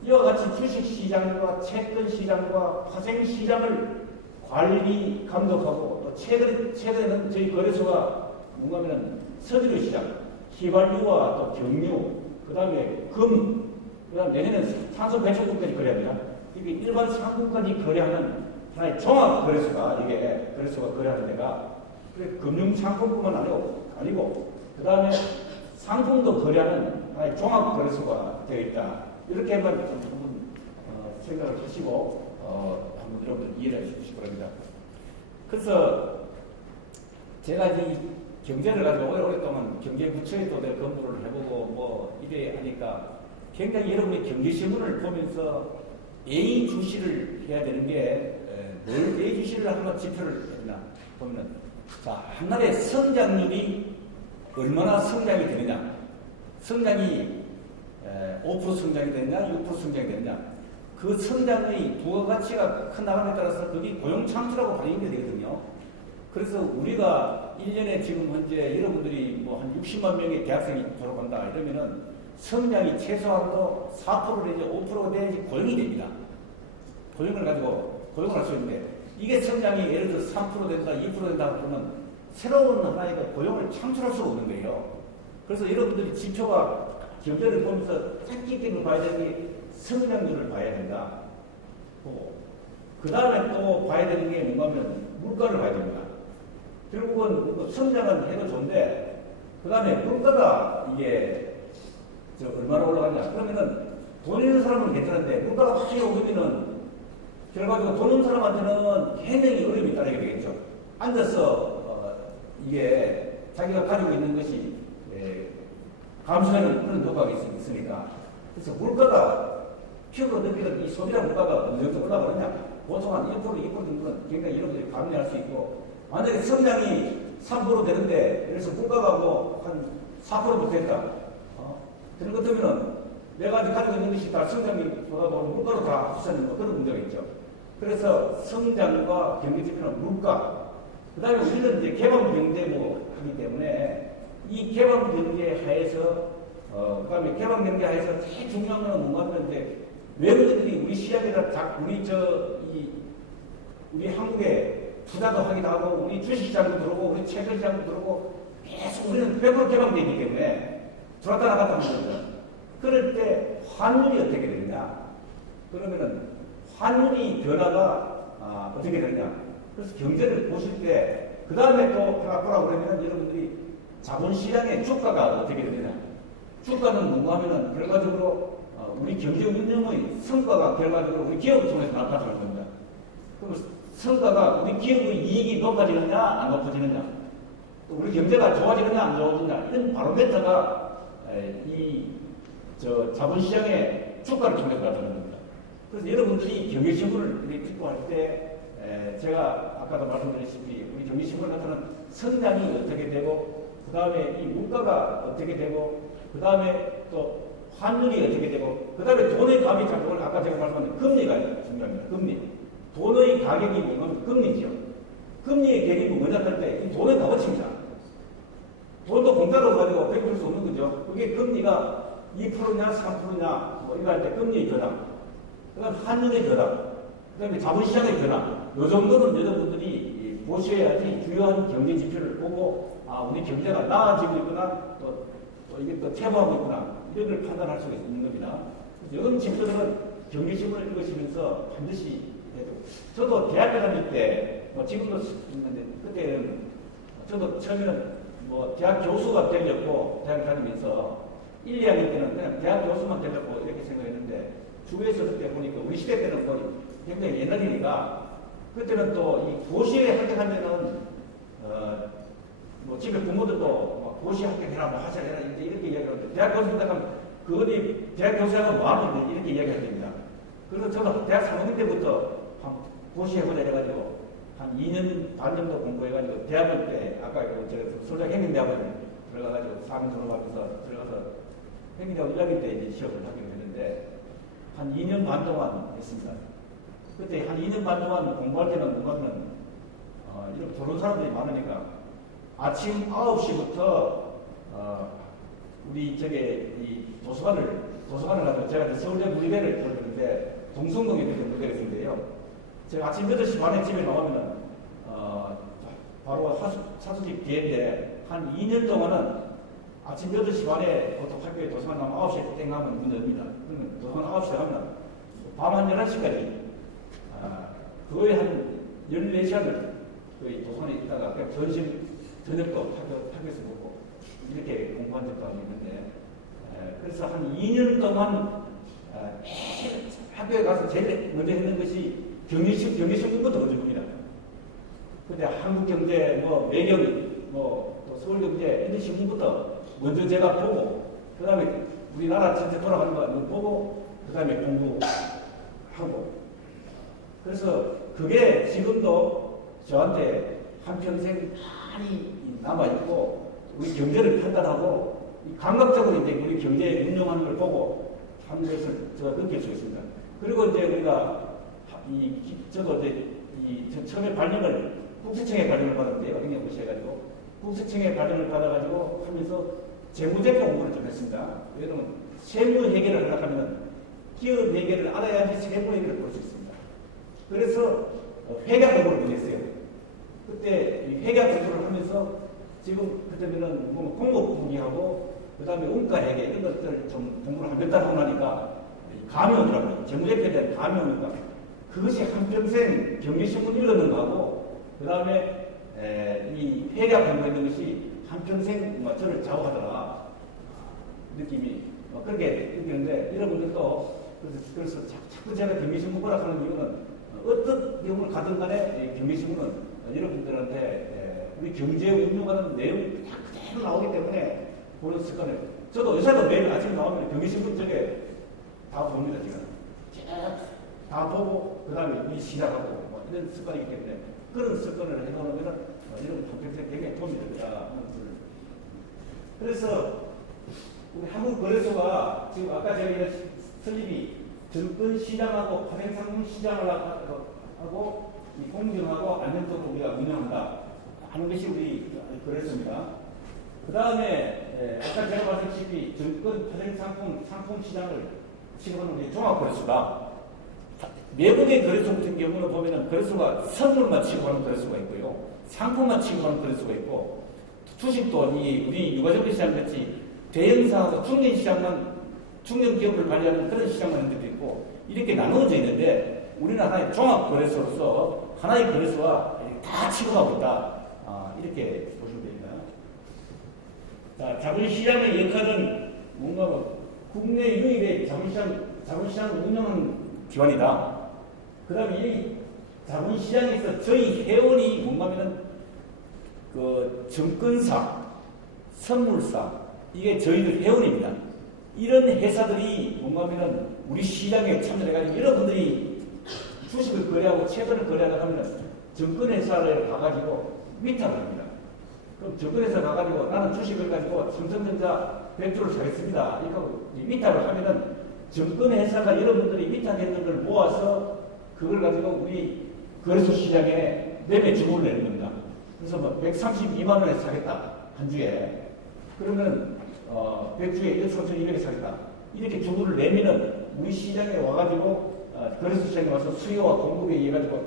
이와 같이 주식시장과 채권시장과 파생시장을 관리 감독하고 또 최근에는 저희 거래소가 뭔가면은 서지로 시장, 휘발유와 또 경유, 그 다음에 금, 그 다음 내년에는 탄소 배출금까지 거래합니다. 이게 일반 상품까지 거래하는 하나의 종합 거래소가 이게 거래소가 거래하는 데가 금융 상품뿐만 아니고 그 다음에 상품도 거래하는 하나의 종합 거래소가 되어 있다. 이렇게만 한번 생각을 하시고 한번 여러분들 이해를 해주시기 바랍니다. 그래서 제가 이 경제를 가지고 오랫동안 경제부처에도 내가 근무를 해보고 뭐 이래 하니까 굉장히 여러분이 경제신문을 보면서 A 주시를 해야 되는 게 뭘 A 주시를 한번 지표를 했나 보면은 자, 한 나라의 성장률이 얼마나 성장이 되느냐, 성장이 5% 성장이 되느냐, 6% 성장이 되느냐, 그 성장의 부가가치가 큰 나감에 따라서 그게 고용 창출하고 반영이 되거든요. 그래서 우리가 1년에 지금 현재 여러분들이 뭐 한 60만 명의 대학생이 졸업한다 이러면은 성장이 최소한도 4% 내지 5%가 돼야지 고용이 됩니다. 고용을 가지고 고용을 할 수 있는데 이게 성장이 예를 들어 3% 된다, 2% 된다 그러면 새로운 하나의 고용을 창출할 수가 없는 거예요. 그래서 여러분들이 지표가 경제를 보면서 짝짓기를 봐야 되는 게 성장률을 봐야 된다. 그 다음에 또 봐야 되는 게 뭔가 하면 물가를 봐야 됩니다. 결국은 성장은 해도 좋은데 그 다음에 물가가 이게 얼마나 올라가냐. 그러면은 돈 있는 사람은 괜찮은데 물가가 확 오르면은 결과적으로 돈 있는 사람한테는 굉장히 어려움이 따르게 되겠죠. 앉아서 이게 자기가 가지고 있는 것이 감소하는 그런 효과가 있으니까. 그래서 물가가 피부로 느끼는 이 소비자 물가가 어느 정도 올라가느냐. 보통 한 1%, 2% 정도는 굉장히 여러분들이 감내할 수 있고, 만약에 성장이 3% 되는데, 그래서 물가가 뭐 한 4%도 됐다. 그런 것 같으면은 내가 가지고 있는 것이 다 성장보다 물가로 다 합치는 뭐 그런 문제가 있죠. 그래서 성장과 경제 지표는 물가, 그 다음에 우리는 이제 개방 경제로 하기 때문에 이 개방 경제 하에서, 그 다음에 개방 경제 하에서 제일 중요한 건 뭔가 하면 이제 외국인들이 우리 시장에다 우리 한국에 투자도 하기도 하고 우리 주식시장도 들어오고 우리 채권시장도 들어오고 계속 우리는 100% 개방되기 때문에 들어왔다 나갔다 하는 거죠. 그럴 때 환율이 어떻게 되느냐? 그러면은 환율이 변화가 어떻게 되느냐? 그래서 경제를 보실 때 그 다음에 또 하나 보라고 그러면 여러분들이 자본시장의 주가가 어떻게 되느냐? 주가는 뭔가 하면은 결과적으로 우리 경제 운영의 성과가 결과적으로 우리 기업을 통해서 나타나는 겁니다. 그럼 성과가 우리 기업의 이익이 높아지느냐 안 높아지느냐, 또 우리 경제가 좋아지느냐 안 좋아지느냐, 이런 바로메터가 자본시장의 주가를 통해서 나타나는 겁니다. 그래서 여러분들이 경제신문을 읽고 할 때 제가 아까도 말씀드렸다시피 우리 경제신문 같은 성장이 어떻게 되고, 그 다음에 이 물가가 어떻게 되고, 그 다음에 또 환율이 어떻게 되고, 그 다음에 돈의 값이 작동을, 아까 제가 말씀드린 금리가 중요합니다. 금리. 돈의 가격이 뭐냐면 금리죠. 금리의 계획이 뭐냐 할 때 이 돈의 값어치입니다. 돈도 공짜로 가지고 베풀 수 없는 거죠. 그게 금리가 2%냐 3%냐 뭐 이거 할 때 금리의 변화, 그 다음 환율의 변화, 그 다음에 자본시장의 변화, 요 정도는 여러분들이 보셔야지 주요한 경제 지표를 보고 우리 경제가 나아지고 있구나, 또 이게 또 퇴보하고 있구나, 이런 걸 판단할 수가 있는 겁니다. 이런 지표들은 경제신문을 읽으시면서 반드시 해야 되고, 저도 대학교 다닐 때, 지금도 있는데, 그때는 저도 처음에는 대학 교수가 되려고 대학 다니면서 1, 2학년 때는 그냥 대학 교수만 되려고 이렇게 생각했는데, 주위에서 그때 보니까 우리 시대 때는 거의 굉장히 옛날 일이니까, 그때는 또 이 고시에 합격하면은 집에 부모들도 고시 합격해라, 하자 해라 이렇게 이야기하는데, 대학 교수 되다가 그 어디 대학 교수하고 뭐하면 이렇게 이야기해야 됩니다. 그래서 저도 대학 3학년 때부터 고시해보자 해가지고 한 2년 반 정도 공부해가지고 대학원 때 아까 제가 솔장행정대학원에 들어가가지고 4학년 졸업하면서 들어가서 행정대학원 1학년 때 이제 시험을 하게 됐는데 한 2년 반 동안 했습니다. 그때 한 2년 반 동안 공부할 때는 뭔가는 이렇게 들어온 사람들이 많으니까 아침 9시부터 우리 이 도서관을 가서 제가 서울대 물리배를 들었는데 동성동에 있는 물리배를 쓰는데요. 제가 아침 8시 반에 집에 나오면은 바로 사수집 뒤인데 한 2년 동안은 아침 8시 반에 보통 학교에 도서관 나면 9시에 땡 하면 문 엽니다. 그러면 도서관 9시에 가면 밤 한 11시까지 거의 한 14시간을 거의 도서관에 있다가 그냥 저녁도 학교에서 먹고 이렇게 공부한 적도 있는데, 그래서 한 2년 동안 학교에 가서 제일 먼저 했는 것이 경제신문부터 먼저 봅니다. 근데 한국경제, 매경, 또 서울경제 이런 신문부터 먼저 제가 보고, 그 다음에 우리나라 전체 돌아가는 거 보고, 그 다음에 공부하고. 그래서 그게 지금도 저한테 한평생 많이 남아있고, 우리 경제를 판단하고, 감각적으로 이제 우리 경제 운영하는 걸 보고 하는 것을 제가 느낄 수 있습니다. 그리고 이제 우리가 저도 이제 처음에 발령을 국세청에 발령을 받았는데요. 행정부시 해가지고 국세청에 발령을 받아가지고 하면서 재무제표 공부를 좀 했습니다. 왜냐하면 세무 회계를 하려고 하면 기업 회계를 알아야지 세무 회계를 볼 수 있습니다. 그래서 회계 공부를 많이 했어요. 그때 회계 공부를 하면서 지금 그때는 공급분기하고 그 다음에 원가회계 이런 것들 좀 공부를 한 몇 달 하고 나니까 감이 오더라고요. 재무제표에 대한 감이 오니까 그것이 한평생 경제신문 읽는 거하고 그 다음에 이 회계 공부했는 것이 한평생 저를 좌우하더라 느낌이 그렇게 느끼는데, 여러분들도 그래서 자꾸 제가 경제신문 보라 하는 이유는 어떤 경우를 가든 간에 경제신문은 여러분들한테 우리 경제 운영하는 내용이 다 그대로 나오기 때문에 보는 습관을, 저도 요새도 매일 아침에 나오면 경제신문 쪽에 다 봅니다. 지금 다 보고 그 다음에 우리 시작하고 이런 습관이기 때문에 그런 습관을 해놓으면 여러분 한평생 굉장히 도움이 됩니다. 그래서 우리 한국거래소가 지금 아까 제가 이런 설립이 증권시장하고 파생상품시장을 하고 공정하고 안정적으로 우리가 운영한다 하는 것이 우리 거래소입니다. 그 다음에 아까 제가 말씀드렸다시피 증권, 파생상품, 상품시장을 지금은 우리 종합거래소다. 외국의 거래소 같은 경우는 보면은 거래소가 선물만 취급하는 거래소가 있고요. 상품만 취급하는 거래소가 있고, 주식도 우리 유가증권 시장 같이 대형사하고 중견시장만, 중견기업을 관리하는 그런 시장만 있는 데도 있고, 이렇게 나누어져 있는데, 우리는 하나의 종합거래소로서 하나의 거래소와 다 취급하고 있다. 이렇게 보시면 됩니다. 자, 자본시장의 역할은 뭔가 국내 유일의 자본시장을 운영하는 기관이다. 그 다음에 이 자본시장에서 저희 회원이 뭔가면은 그 증권사, 선물사, 이게 저희들 회원입니다. 이런 회사들이 뭔가면은 우리 시장에 참여해가지고 여러분들이 주식을 거래하고 채권을 거래하다 하면은 증권회사를 가가지고 위탁을 합니다. 그럼 증권회사 가가지고 나는 주식을 가지고 삼성전자 100주를 사겠습니다. 이거 위탁을 하면은 증권회사가 여러분들이 위탁했는 걸 모아서 그걸 가지고 우리 거래소 시장에 매매 주문을 내는 겁니다. 그래서 뭐 132만 원에 사겠다. 한 주에. 그러면 100주에 1,200에 사겠다. 이렇게 주문을 내면은 우리 시장에 와가지고 거래소 시장에 와서 수요와 공급에 의해 가지고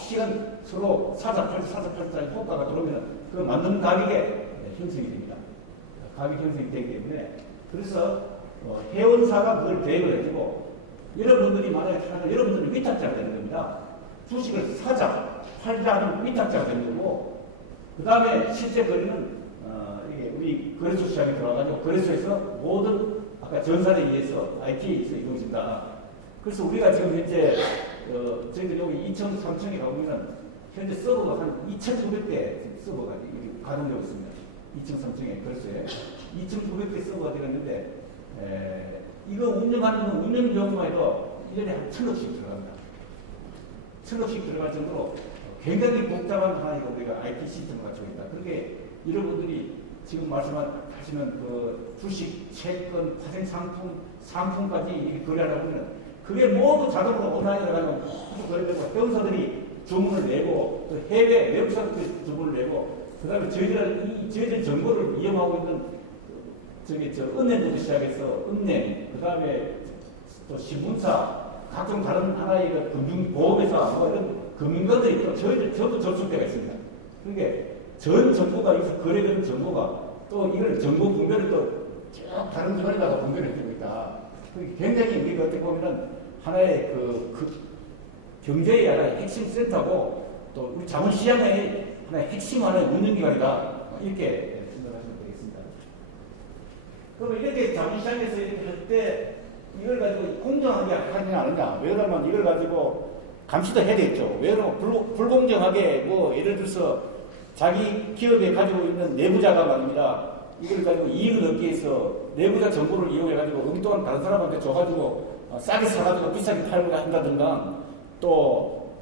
시간 서로 사자팔자 효과가 들어오면 그 맞는 가격에 형성이 됩니다. 가격 형성이 되기 때문에 그래서 회원사가 그걸 계획을 해주고 여러분들이 만약에 사면 여러분들이 위탁자가 되는 겁니다. 주식을 사자, 팔자 하는 위탁자가 되는 거고 그 다음에 실제 거래는 이게 우리 거래소 시장에 들어가가지고 거래소에서 모든 아까 전산에 의해서 IT에서 이루어진다. 그래서 우리가 지금 현재 저희들 여기 2층, 3층에 가보면은 현재 서버가 한 2,900대 서버가 가동되고 있습니다. 2층, 3층에 거래소에 2,900대 서버가 되었는데 이거 운영하는 운영 비용만 해도 1년에 한 1,000억씩 들어갑니다. 1,000억씩 들어갈 정도로 굉장히 복잡한 하나의 우리가 IT 시스템을 갖추고 있다. 그렇게 여러분들이 지금 말씀하시는 그 주식, 채권, 파생 상품까지 이렇게 거래하다 보면 그게 모두 자동으로 온라인으로 가면 모두 거래되고 회원사들이 주문을 내고 또 해외 외국사들이 주문을 내고 그 다음에 저희들 정보를 이용하고 있는 은행부터 시작해서 은행 그 다음에 또 신문사 각종 다른 하나의 그 금융보험회사 뭐 이런 금융권들이 또 저희들 저도 접촉대가 있습니다. 그러니까 전 정보가 여기서 거래되는 정보가 또 이걸 정보 분별을 또 쭉 다른 기관에다가 분별을 해주고 있다. 굉장히 우리가 어떻게 보면은 하나의 그 경제의 하나의 핵심 센터고 또 우리 자본시장의 하나의 핵심 하나의 운영기관이다. 이렇게 생각하시면 되겠습니다. 그러면 이렇게 자본시장에서 이렇게 할 때 이걸 가지고 공정하게 하느냐 안 하느냐. 왜냐하면 이걸 가지고 감시도 해야 되겠죠. 왜냐하면 불공정하게 뭐 예를 들어서 자기 기업에 가지고 있는 내부자가 말입니다. 이걸 가지고 이익을 얻기 위해서 내부자 정보를 이용해가지고 엉뚱한 다른 사람한테 줘가지고 싸게 사가지고 비싸게 팔고 한다든가 또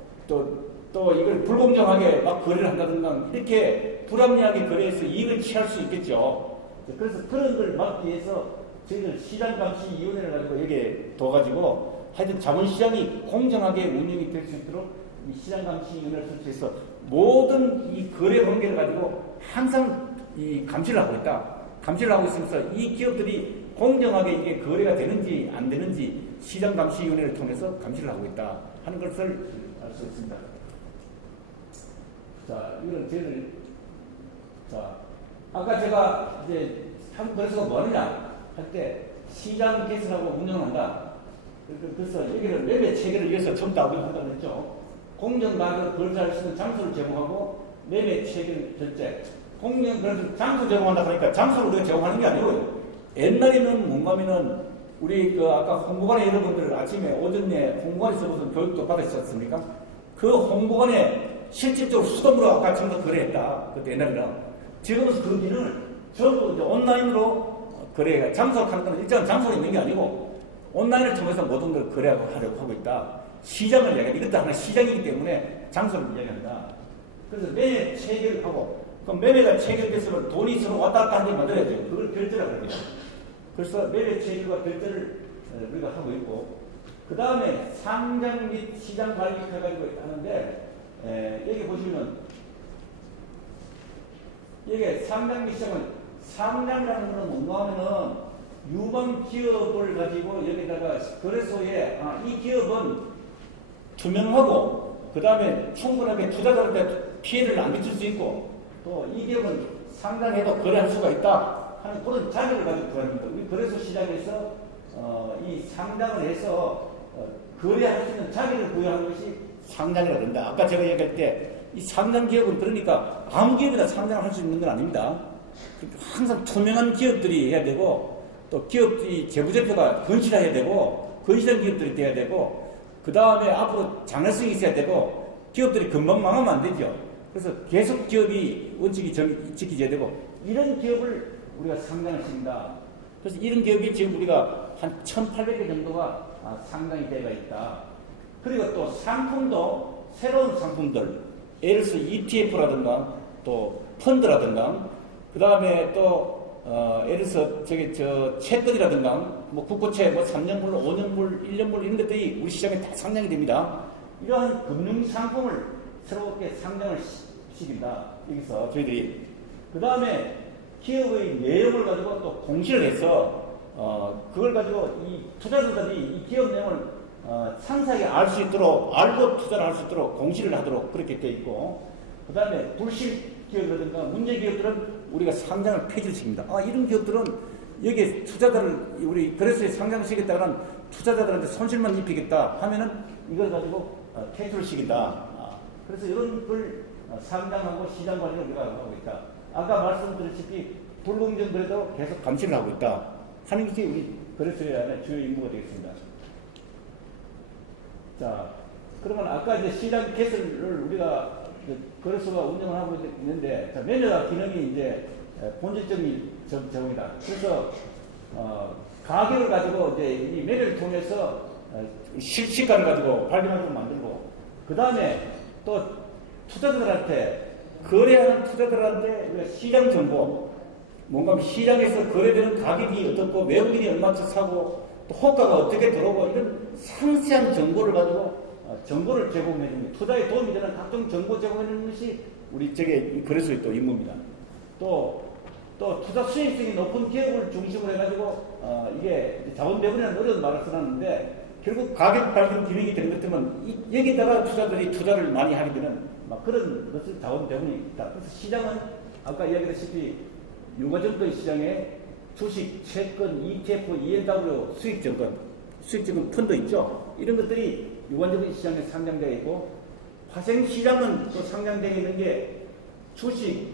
이걸 불공정하게 막 거래를 한다든가 이렇게 불합리하게 거래해서 이익을 취할 수 있겠죠. 그래서 그런 걸 막기 위해서 저희들 시장감시위원회를 가지고 여기에 둬가지고 하여튼 자본시장이 공정하게 운영이 될 수 있도록 이 시장감시위원회를 설치해서 모든 이 거래 관계를 가지고 항상 이 감시를 하고 있다. 감시를 하고 있으면서 이 기업들이 공정하게 이게 거래가 되는지 안 되는지 시장감시위원회를 통해서 감시를 하고 있다 하는 것을 알 수 있습니다. 자, 이건 저희들 자 아까 제가 이제 한 거래소가 뭐느냐 할 때 시장 개설하고 운영한다. 그래서 여기를 매매 체계를 위해서 전부 다 운영한다고 했죠. 공정 가격을 거래할 수 있는 장소를 제공하고 매매 체계를 결제. 그래서 장소 제공한다 하니까 장소를 우리가 제공하는 게 아니고 옛날에는 뭔가면은 우리 아까 홍보관에 여러분들 아침에 오전에 홍보관에서 무슨 교육도 받으셨지 않습니까? 그 홍보관에 실질적으로 수동으로 아까 전부 거래했다. 그때 옛날에는. 지금은 그 일을 전부 이제 온라인으로 거래가 장소를 하는 건 일정한 장소가 있는 게 아니고 온라인을 통해서 모든 걸 거래하고 하려고 하고 있다. 시장을 이야기한다. 이것도 하나 시장이기 때문에 장소를 이야기한다. 그래서 매매 체계를 하고 그럼 매매가 체결됐으면 돈이 서로 왔다 갔다 하는 게 만들어야죠. 그걸 결제라고 합니다. 그래서 매매 체결과 결제를 우리가 하고 있고 그 다음에 상장 및 시장 관리해가지고 하는데 여기 보시면 여기 상장 및 시장은 상장이라는 것은 뭔가 하면은 유망 기업을 가지고 여기다가 거래소에 이 기업은 투명하고 그 다음에 충분하게 투자자한테 피해를 안 끼칠 수 있고 또 이 기업은 상장해도 거래할 수가 있다 하는 그런 자격을 가지고 들어갑니다. 우리 거래소 시장에서 이 상장을 해서 거래할 수 있는 자격을 부여하는 것이 상장이라고 합니다. 아까 제가 얘기할 때 이 상장 기업은 그러니까 아무 기업이나 상장을 할 수 있는 건 아닙니다. 항상 투명한 기업들이 해야 되고 또 기업이 재무제표가 건실해야 되고 건실한 기업들이 돼야 되고 그 다음에 앞으로 장래성이 있어야 되고 기업들이 금방 망하면 안 되죠. 그래서 계속 기업이 원칙이 지켜져야 되고 이런 기업을 우리가 상장을 시킨다. 그래서 이런 기업이 지금 우리가 한 1,800개 정도가 상장이 되어 있다. 그리고 또 상품도 새로운 상품들 예를 들어서 ETF라든가 또 펀드라든가 그 다음에 또 예를 들어서 채권이라든가 뭐 국고채 뭐 3년불, 5년불, 1년불 이런 것들이 우리 시장에 다 상장이 됩니다. 이러한 금융 상품을 새롭게 상장을 시킨다. 여기서 저희들이 그 다음에 기업의 내용을 가지고 또 공시를 해서 그걸 가지고 이 투자자들이 이 기업 내용을 상세하게 알 수 있도록 알고 투자를 할 수 있도록 공시를 하도록 그렇게 되어 있고 그 다음에 불실 기업이라든가 문제 기업들은 우리가 상장을 폐지를 시킵니다. 이런 기업들은 여기에 투자자를 우리 거래소에 상장시키겠다는 투자자들한테 손실만 입히겠다 하면은 이걸 가지고 퇴출을 시킨다. 그래서 이런 걸 상장하고 시장 관리를 우리가 하고 있다. 아까 말씀드렸다시피 불공정 거래도 계속 감시를 하고 있다 하는 것이 우리 거래소의 안에 주요 임무가 되겠습니다. 자, 그러면 아까 이제 시장 개설을 우리가 거래소가 운영을 하고 있는데, 자, 매니저 기능이 이제 본질적인 적용이다. 그래서, 가격을 가지고 이제 이 매니저를 통해서 시가를 가지고 발견하도록 만들고, 그 다음에 또 투자자들한테, 거래하는 투자자들한테 우리가 시장 정보, 뭔가 시장에서 거래되는 가격이 어떻고, 외국인이 얼마큼 사고, 또 호가가 어떻게 들어오고 이런 상세한 정보를 가지고 정보를 제공해 줍니다. 투자에 도움이 되는 각종 정보 제공해 주는 것이 우리 거래소의 또 임무입니다. 또 투자 수익성이 높은 기업을 중심으로 해가지고 이게 자본 배분이라는 어려운 말을 써놨는데 결국 가격 발견 기능이 되는 것 때문에 여기다가 투자들이 투자를 많이 하게 되는 막 그런 것을 자본 배분이 있다. 그래서 시장은 아까 이야기했다시피 유가증권 시장에 주식, 채권, ETF, ENW, 수익증권 펀드 있죠. 이런 것들이 유관적인 시장에 상장되어 있고 파생시장은 또 상장되어 있는 게 주식,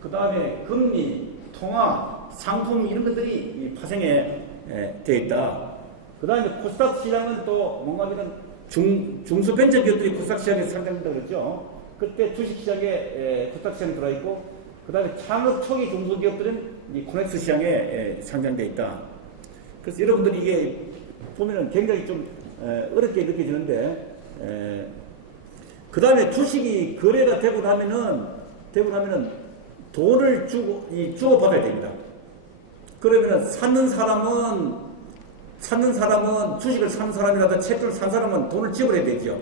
그 다음에 금리, 통화, 상품 이런 것들이 파생에 되어 있다. 그 다음에 코스닥 시장은 또 뭔가 이런 중소벤처 기업들이 코스닥 시장에 상장된다고 그랬죠. 그때 주식 시장에 코스닥 시장에 들어있고 그 다음에 창업 초기 중소기업들은 이 코넥스 시장에 상장되어 있다. 그래서 여러분들이 이게 보면은 굉장히 좀 어렵게 느껴지는데, 그 다음에 주식이 거래가 되고 나면은 돈을 주고받아야 됩니다. 그러면은 사는 사람은 주식을 산 사람이라도 채권을 산 사람은 돈을 지불해야 되죠.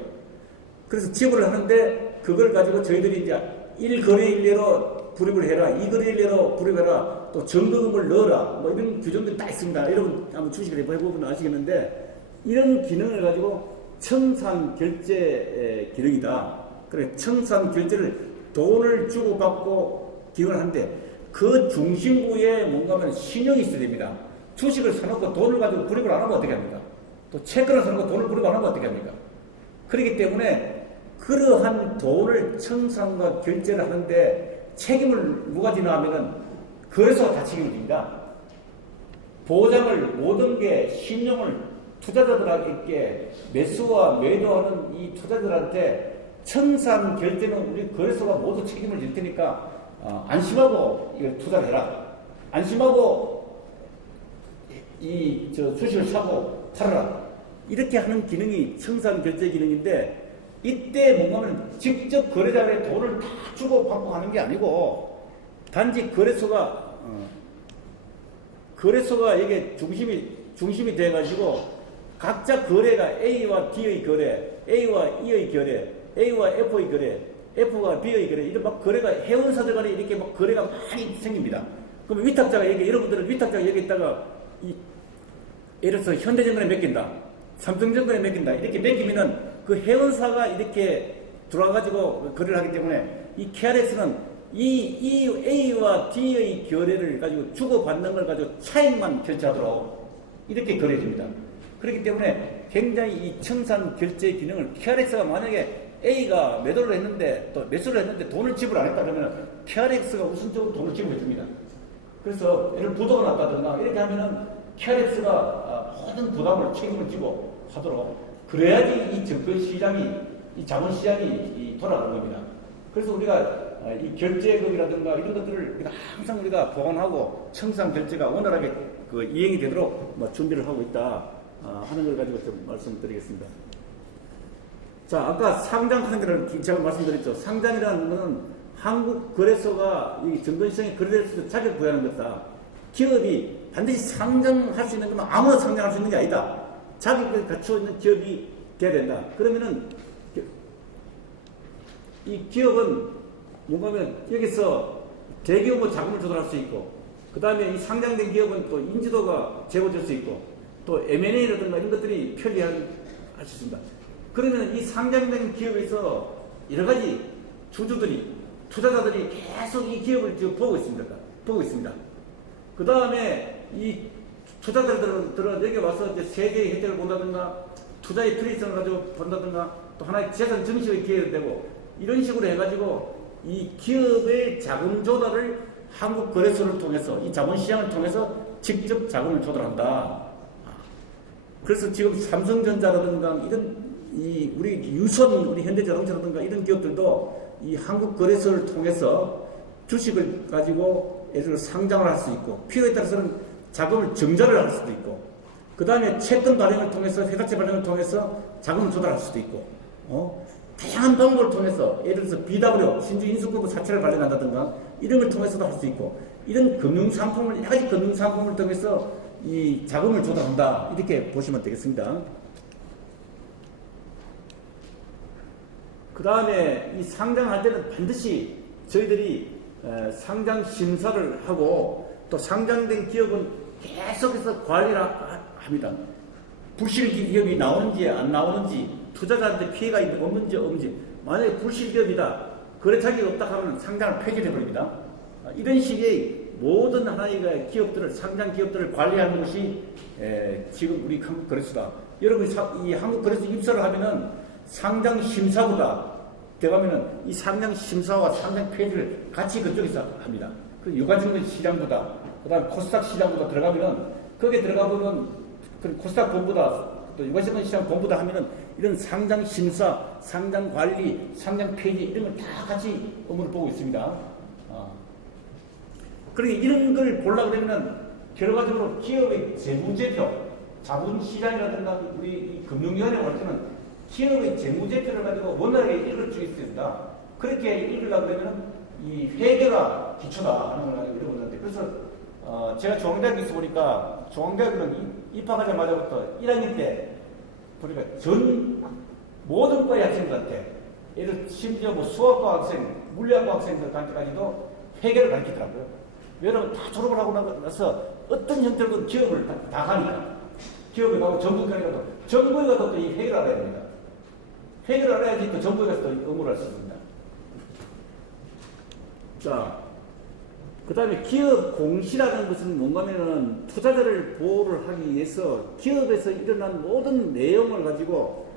그래서 지불을 하는데 그걸 가지고 저희들이 이제 1거래일내로 불입을 해라, 2거래일내로 불입해라, 또 점거금을 넣어라, 뭐 이런 규정들이 다 있습니다. 여러분 한번 주식을 해보면 아시겠는데 이런 기능을 가지고 청산결제 기능이다. 그래, 청산결제를 돈을 주고받고 기능을 하는데 그 중심부에 뭔가 하면 신용이 있어야 됩니다. 주식을 사놓고 돈을 가지고 불입을 안 하면 어떻게 합니까? 또 채권을 사놓고 돈을 불입 안 하면 어떻게 합니까? 그렇기 때문에 그러한 돈을 청산과 결제를 하는데 책임을 누가 지나 하면은 거래소가 다 책임을 집니다. 보장을 모든 게 신용을 투자자들에게 매수와 매도하는 이 투자자들한테 청산 결제는 우리 거래소가 모두 책임을 질 테니까 안심하고 이걸 투자를 해라. 안심하고 주식을 사고 팔아라. 이렇게 하는 기능이 청산 결제 기능인데 이때 뭔가는 직접 거래자의 돈을 다 주고 받고 하는 게 아니고 단지 거래소가 이게 중심이 돼가지고 각자 거래가 A와 D의 거래, A와 E의 거래, A와 F의 거래, F와 B의 거래 이런 막 거래가 회원사들 간에 이렇게 막 거래가 많이 생깁니다. 그럼 여러분들은 위탁자가 여기있다가 예를 들어서 현대증권에 맡긴다, 삼성증권에 맡긴다 이렇게 맡기면은 그 회원사가 이렇게 들어와가지고 거래를 하기 때문에 이 KRX는 이 A와 D의 거래를 가지고 주고받는 걸 가지고 차익만 결제하도록 이렇게 거래해줍니다. 그렇기 때문에 굉장히 이 청산 결제 기능을 KRX가 만약에 A가 매도를 했는데 또 매수를 했는데 돈을 지불 안 했다 그러면 KRX가 우선적으로 돈을 지불해 줍니다. 그래서 예를 부도가 났다든가 이렇게 하면은 KRX가 모든 부담을 책임을 지고 하도록 그래야지 이 증권시장이 이 자본시장이 돌아가는 겁니다. 그래서 우리가 이 결제금이라든가 이런 것들을 항상 우리가 보완하고 청산 결제가 원활하게 그 이행이 되도록 준비를 하고 있다 하는 걸 가지고 좀 말씀드리겠습니다. 자, 아까 상장하는 거를 제가 말씀드렸죠. 상장이라는 것은 한국거래소가 이 증권시장에 거래될 수 있는 자격을 부여하는 것이다. 기업이 반드시 상장할 수 있는 것만 아무나 상장할 수 있는 게 아니다. 자격을 갖추어 있는 기업이 돼야 된다. 그러면은 이 기업은 뭔가면 여기서 대규모 자금을 조달할 수 있고, 그 다음에 이 상장된 기업은 또 인지도가 제고될 수 있고, 또 M&A라든가 이런 것들이 편리할 수 있습니다. 그러면 이 상장된 기업에서 여러 가지 주주들이, 투자자들이 계속 이 기업을 지금 보고 있습니다. 그 다음에 이 투자자들은 여기 와서 이제 세제의 혜택을 본다든가, 투자의 트레이스를 가지고 본다든가, 또 하나의 재산 증식의 기회가 되고, 이런 식으로 해가지고 이 기업의 자금 조달을 한국거래소를 통해서, 이 자본시장을 통해서 직접 자금을 조달한다. 그래서 지금 삼성전자라든가 이런 우리 유선, 우리 현대자동차라든가 이런 기업들도 이 한국거래소를 통해서 주식을 가지고 예를 들어 상장을 할 수 있고, 필요에 따라서는 자금을 증자를 할 수도 있고, 그 다음에 채권 발행을 통해서, 회사채 발행을 통해서 자금을 조달할 수도 있고, 다양한 방법을 통해서, 예를 들어서 BW, 신주 인수권부 사채를 발행한다든가 이런 걸 통해서도 할 수 있고, 이런 금융상품을, 여러 가지 금융상품을 통해서 이 자금을 조달한다. 이렇게 보시면 되겠습니다. 그 다음에 이 상장할 때는 반드시 저희들이 상장 심사를 하고, 또 상장된 기업은 계속해서 관리를 합니다. 불실 기업이 나오는지 안 나오는지, 투자자한테 피해가 없는지, 만약에 불실 기업이다, 거래 자격이 없다 하면 상장을 폐지해 버립니다. 이런 식의 모든 하나의 기업들을, 상장 기업들을 관리하는 것이 지금 우리 한국거래소다. 여러분, 이 한국거래소 입사를 하면은 상장 심사보다 들어가면은 이 상장 심사와 상장 폐지를 같이 그쪽에서 합니다. 그 유관증권 시장보다, 그 다음에 코스닥 시장보다 들어가면은, 거기에 들어가보면 그 코스닥 본부다, 또 유관증권 시장 본부다 하면은 이런 상장 심사, 상장 관리, 상장 폐지 이런 걸 다 같이 업무를 보고 있습니다. 그러니까 이런 걸 보려고 그러면 결과적으로 기업의 재무제표, 자본시장이라든가 우리 이 금융위원회 올 때는 기업의 재무제표를 가지고 원활하게 읽을 수 있습니다. 그렇게 읽으려고 그러면 이 회계가 기초다 하는 걸 가지고 읽어보는데, 그래서 제가 중앙대학에 있어 보니까, 중앙대학은 입학하자마자부터 1학년 때 보니까 모든 과의 학생들한테, 예를 심지어 뭐 수학과 학생, 물리학과 학생들한테까지도 회계를 가르치더라고요. 여러분 다 졸업을 하고 나서 어떤 형태로든 기업을 다 가니까, 기업에 가고 정부에 가도, 정부에 가도 또 이 회계를 알아야 됩니다. 회계를 알아야지 또 정부에 가서 또 업무를 할 수 있습니다. 자, 그 다음에 기업 공시라는 것은 뭔가면은 투자자를 보호를 하기 위해서 기업에서 일어난 모든 내용을 가지고,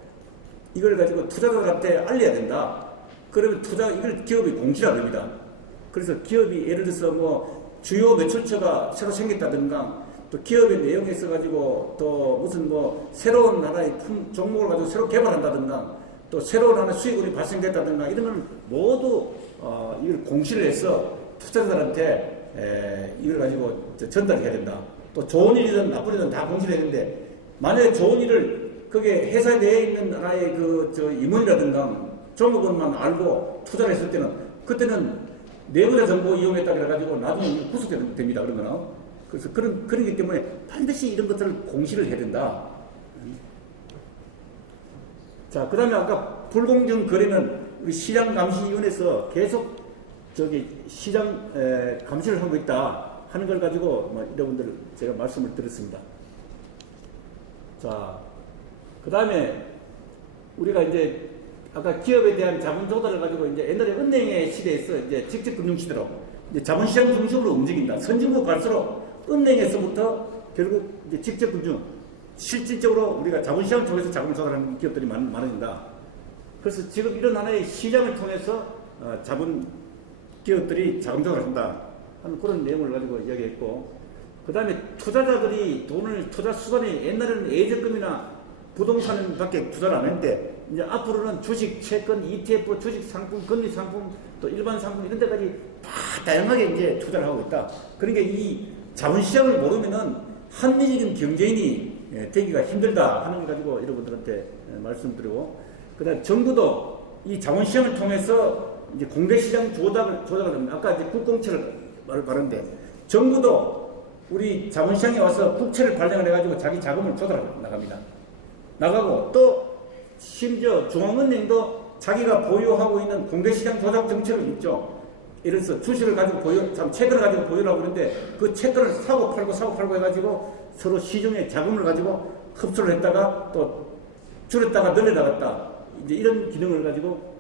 이걸 가지고 투자자들한테 알려야 된다. 그러면 이걸 기업이 공시라고 합니다. 그래서 기업이 예를 들어서 뭐 주요 매출처가 새로 생겼다든가, 또 기업의 내용에 있어가지고 또 무슨 뭐 새로운 하나의 큰 종목을 가지고 새로 개발한다든가, 또 새로운 하나의 수익원이 발생됐다든가, 이런 걸 모두 이걸 공시를 해서 투자자들한테 이걸 가지고 전달해야 된다. 또 좋은 일이든 나쁜 일이든 다 공시를 해야 되는데, 만약에 좋은 일을 그게 회사 내에 있는 하나의 임원이라든가 종업원만 알고 투자를 했을 때는, 그때는 내부자 정보 이용했다 그래가지고 나중에 구속됩니다. 그러면. 그래서 그러기 때문에 반드시 이런 것들을 공시를 해야 된다. 자, 그 다음에 아까 불공정 거래는 우리 시장감시위원회에서 계속 시장 감시를 하고 있다 하는 걸 가지고 여러분들 제가 말씀을 드렸습니다. 자, 그 다음에 우리가 이제 아까 기업에 대한 자본 조달을 가지고 이제 옛날에 은행의 시대에서 이제 직접 금융 시대로 이제 자본시장 중심으로 움직인다. 선진국 갈수록 은행에서부터 결국 이제 직접 금융, 실질적으로 우리가 자본시장을 통해서 자금을 조달하는 기업들이 많아진다. 그래서 지금 이런 하나의 시장을 통해서 자본 기업들이 자금 조달을 한다 하는 그런 내용을 가지고 이야기했고, 그 다음에 투자자들이 돈을 투자 수단이 옛날에는 예적금이나 부동산밖에 투자를 안 했는데 이제 앞으로는 주식, 채권, ETF, 주식 상품, 금리 상품, 또 일반 상품 이런 데까지 다 다양하게 이제 투자를 하고 있다. 그러니까 이 자본시장을 모르면은 합리적인 경제인이 되기가 힘들다 하는 걸 가지고 여러분들한테 말씀드리고, 그 다음에 정부도 이 자본시장을 통해서 이제 공개시장 조작을 합니다. 아까 이제 국공채를 말하는데 정부도 우리 자본시장에 와서 국채를 발행을 해가지고 자기 자금을 조달해 나가고 또 심지어 중앙은행도 자기가 보유하고 있는 공개시장 조작 정책을 있죠. 예를 들어서 주식을 가지고 채권을 가지고 보유를 하고 그러는데 그 채권을 사고 팔고 해가지고 서로 시중에 자금을 가지고 흡수를 했다가 또 줄였다가 늘려나갔다. 이제 이런 기능을 가지고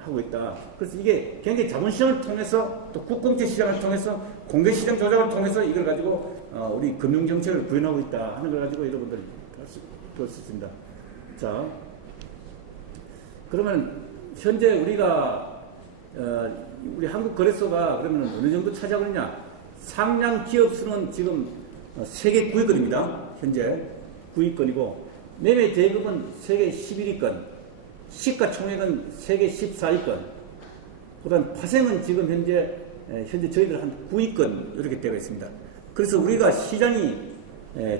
하고 있다. 그래서 이게 굉장히 자본시장을 통해서 또 국공채 시장을 통해서 공개시장 조작을 통해서 이걸 가지고 우리 금융정책을 구현하고 있다 하는 걸 가지고 여러분들이 볼 수 있습니다. 자, 그러면 현재 우리가 우리 한국거래소가 그러면 어느 정도 차지하고 있냐? 상장 기업 수는 지금 세계 9위권입니다. 현재 9위권이고 매매 대금은 세계 11위권, 시가총액은 세계 14위권, 그다음 파생은 지금 현재 저희들 한 9위권 이렇게 되어 있습니다. 그래서 우리가 시장이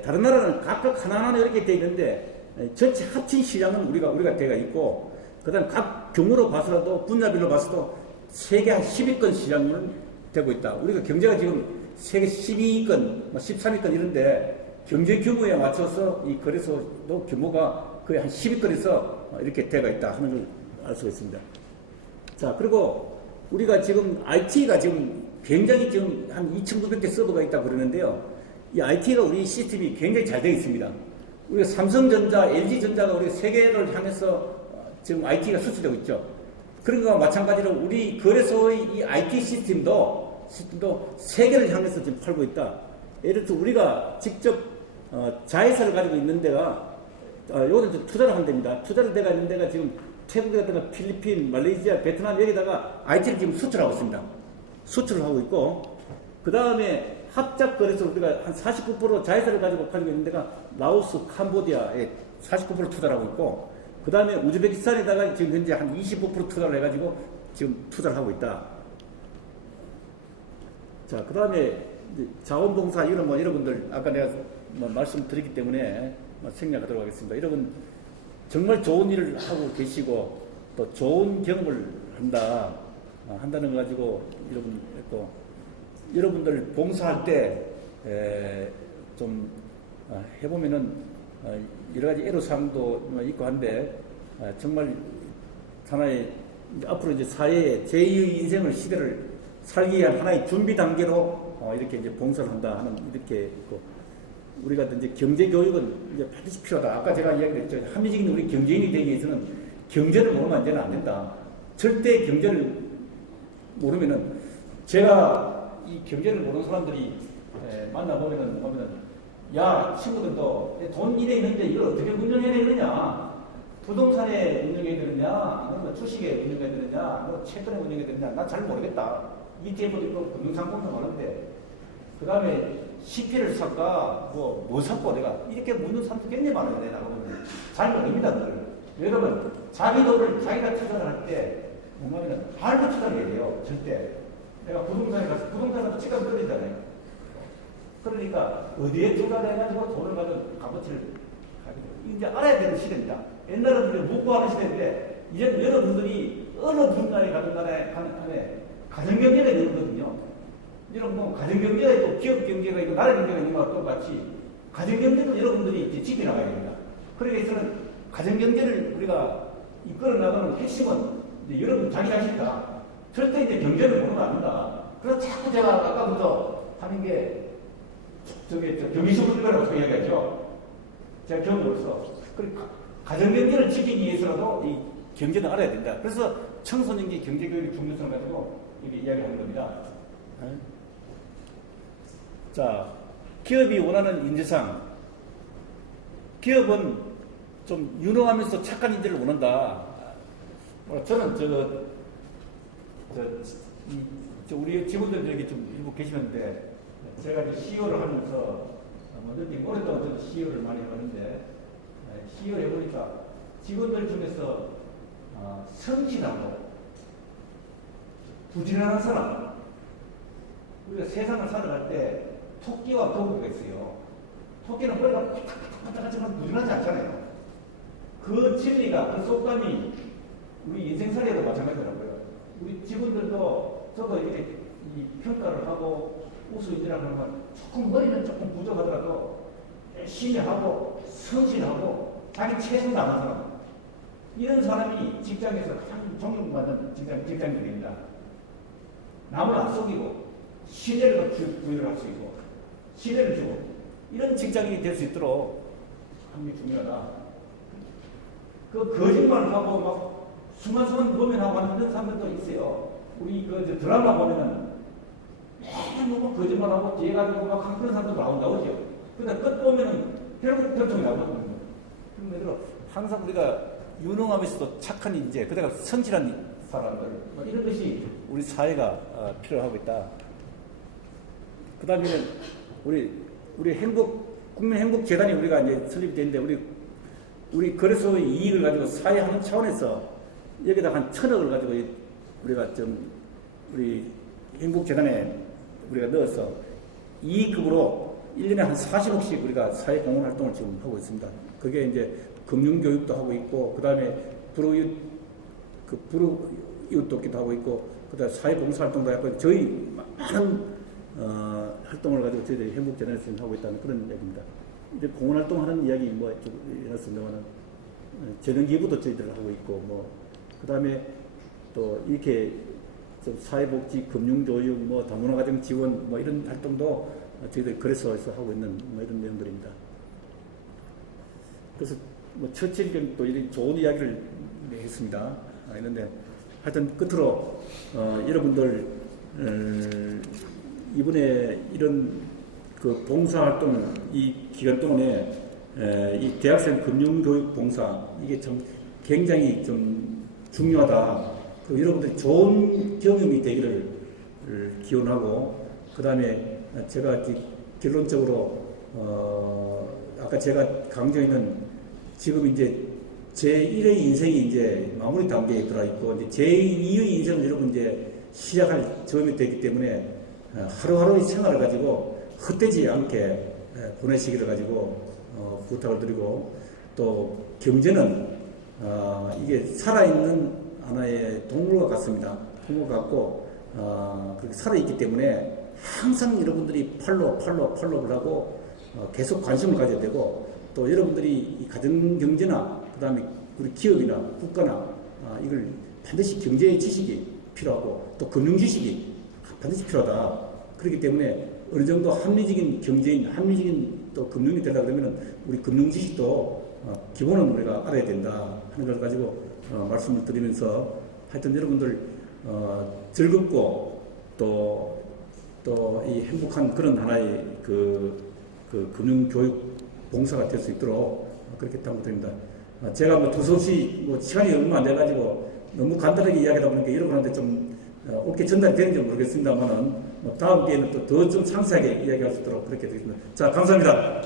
다른 나라는 각각 하나하나 이렇게 되어 있는데 전체 합친 시장은 우리가 되어 있고, 그다음 각 경우로 봐서라도 분야별로 봐서도 세계 한 10위권 시장은 되고 있다. 우리가 경제가 지금 세계 12위권, 13위권 이런데 경제 규모에 맞춰서 이 거래소도 규모가 거의 한 10위권에서 이렇게 되어 있다 하는 걸 알 수가 있습니다. 자, 그리고 우리가 지금 IT가 지금 굉장히 지금 한 2,900개 서버가 있다고 그러는데요. 이 IT가 우리 시스템이 굉장히 잘 되어 있습니다. 우리가 삼성전자, LG전자가 우리 세계를 향해서 지금 IT가 수출되고 있죠. 그런 거와 마찬가지로 우리 거래소의 이 IT 시스템도 세계를 향해서 지금 팔고 있다. 예를 들어 우리가 직접 자회사를 가지고 있는 데가 요즘 투자를 한 데입니다. 투자를 내가 있는 데가 지금 태국이라든가 필리핀, 말레이시아, 베트남 여기다가 IT를 지금 수출하고 있습니다. 수출을 하고 있고, 그 다음에 합작 거래소 우리가 한 49% 자회사를 가지고 팔고 있는 데가 라오스, 캄보디아에 49% 투자를 하고 있고, 그 다음에 우즈베키스탄에다가 지금 현재 한 25% 투자를 해가지고 지금 투자를 하고 있다. 자, 그 다음에 자원봉사 이런 여러분들 아까 내가 말씀드렸기 때문에 생략하도록 하겠습니다. 여러분 정말 좋은 일을 하고 계시고 또 좋은 경험을 한다는 걸 가지고 여러분 했고, 여러분들 봉사할 때 좀 해보면은 여러 가지 애로사항도 있고 한데 정말 하나의 앞으로 이제 사회의 제2의 인생을 시대를 살기 위한 하나의 준비 단계로 이렇게 이제 봉사를 한다 하는 이렇게 있고, 우리가 이제 경제 교육은 이제 반드시 필요하다. 아까 제가 이야기했죠. 합리적인 우리 경제인이 되기 위해서는 경제를 모르면 이제는 안 된다. 절대 경제를 모르면은 제가 이 경제를 모르는 사람들이 만나보면은 야, 친구들도 돈 이래 있는데 이걸 어떻게 운영해야 되느냐? 부동산에 운영해야 되느냐? 아니면 주식에 운영해야 되느냐? 뭐 채권에 운영해야 되느냐? 난 잘 모르겠다. ETF도 있고 금융상품도 많은데 그 다음에 CP를 살까? 뭐 살까? 내가 이렇게 묻는 사람도 굉장히 많아요. 내가 나가보면 잘 모릅니다. 그걸. 여러분 자기 돈을 자기가 투자를 할 때 뭐냐면 알고 투자를 해야 돼요. 절대. 내가 부동산에 가서 부동산은 지금 끌리잖아요. 그러니까 어디에 투자를 해가지고 돈을 가지고 값어치를 하게 돼요. 이제 알아야 되는 시대입니다. 옛날은 우리가 묻고 하는 시대인데 이제 여러분들이 어느 분야에 가든 간에 가정경제가 있는 거거든요. 여러분 가정경제가 있고 기업경제가 있고 나라경제가 있는 것과 똑같이 가정경제도 여러분들이 이제 지켜나가야 됩니다. 그러기 위해서는 가정경제를 우리가 이끌어 나가는 핵심은 이제 여러분 자기 자신이다. 절대 이제 경제를 모르면 안 된다. 그래서 자꾸 제가 아까부터 하는 게 경기수분들이라고 이야기하죠. 제가 경험으로서. 가정경제를 지키기 위해서라도 이 경제는 알아야 된다. 그래서 청소년기 경제교육의 중요성을 가지고 이렇게 이야기하는 겁니다. 자, 기업이 원하는 인재상, 기업은 좀 유능하면서 착한 인재를 원한다. 저는 우리 직원들 여기 좀 일부 계시는데 제가 이제 CEO를 하면서 느낀 오랫동안 저도 CEO를 많이 하는데 CEO를 해보니까 직원들 중에서 성실하고 부지런한 사람, 우리가 세상을 살아갈 때 토끼와 거북이가 있어요. 토끼는 머리가 반짝반짝하지만 부지런하지 않잖아요. 그 진리가, 그 속담이 우리 인생살이에도 마찬가지더라고요. 우리 직원들도 저도 이렇게 이 평가를 하고 우수인지라고 하는 건 조금 머리는 조금 부족하더라도 열심히 하고 성실하고 자기 최선 다하는 사람, 이런 사람이 직장에서 가장 존경받는 직장인입니다. 남을 안 속이고 신뢰를 부여를 할 수 있고 신뢰를 주고 이런 직장인이 될 수 있도록 하는 게 중요하다. 그 거짓말을 하고 막 순간순간 범인하고 하는 그런 사람들도 있어요. 우리 그 드라마 보면은 맨날 너무 거짓말하고 뒤에 가지고 막 하는 그런 사람도 나온다고 그죠? 근데 끝 보면은 결국 결정이 나오거든요. 그런 대로 항상 우리가 유능하면서도 착한 인재, 그다가 성실한 사람들, 이런 것이 우리 사회가 필요하고 있다. 그 다음에 우리 국민행복재단이 우리가 이제 설립이 됐는데, 우리 거래소의 이익을 가지고 사회하는 차원에서 여기다 한 1,000억을 가지고 우리가 우리 행복재단에 우리가 넣어서 이익급으로 1년에 한 40억씩 우리가 사회 공헌 활동을 지금 하고 있습니다. 그게 이제 금융교육도 하고 있고, 그 다음에 불우이웃 돕기도 하고 있고, 그 다음에 사회봉사활동도 하고, 저희 많은 활동을 가지고 저희들이 행복재단에서 하고 있다는 그런 이야기입니다. 이제 공헌활동하는 이야기 좀 이렇습니다만은 재능기부도 저희들 하고 있고, 그 다음에 또 이렇게 좀 사회복지, 금융교육, 다문화가정 지원, 이런 활동도 저희들 거래소에서 하고 있는 이런 내용들입니다. 그래서 처칠경 또 이런 좋은 이야기를 했습니다. 했는데 하여튼 끝으로 여러분들 이번에 이런 그 봉사활동 이 기간 동안에 이 대학생 금융교육 봉사 이게 좀 굉장히 좀 중요하다. 여러분들이 좋은 경험이 되기를 기원하고, 그 다음에 제가 결론적으로 아까 제가 강조했는 지금 이제 제1의 인생이 이제 마무리 단계에 들어있고, 이제 제2의 인생을 여러분 이제 시작할 점이 되기 때문에 하루하루의 생활을 가지고 헛되지 않게 보내시기를 가지고 부탁을 드리고, 또 경제는 이게 살아있는 하나의 동물과 같습니다. 동물과 같고 그렇게 살아있기 때문에 항상 여러분들이 팔로우를 하고 계속 관심을 가져야 되고, 또 여러분들이 이 가정경제나 그 다음에 우리 기업이나 국가나 이걸 반드시 경제의 지식이 필요하고 또 금융지식이 반드시 필요하다. 그렇기 때문에 어느 정도 합리적인 경제인, 합리적인 또 금융이 되려고 그러면 우리 금융지식도 기본은 우리가 알아야 된다 하는 걸 가지고 말씀을 드리면서, 하여튼 여러분들 즐겁고 또 이 행복한 그런 하나의 그 금융교육 봉사가 될 수 있도록 그렇게 당부드립니다. 제가 두서없이 시간이 얼마 안 돼가지고 너무 간단하게 이야기하다 보니까 여러분한테 좀 옳게 전달이 되는지 모르겠습니다만은 다음 기회에는 또 더 좀 상세하게 이야기할 수 있도록 그렇게 되겠습니다. 자, 감사합니다.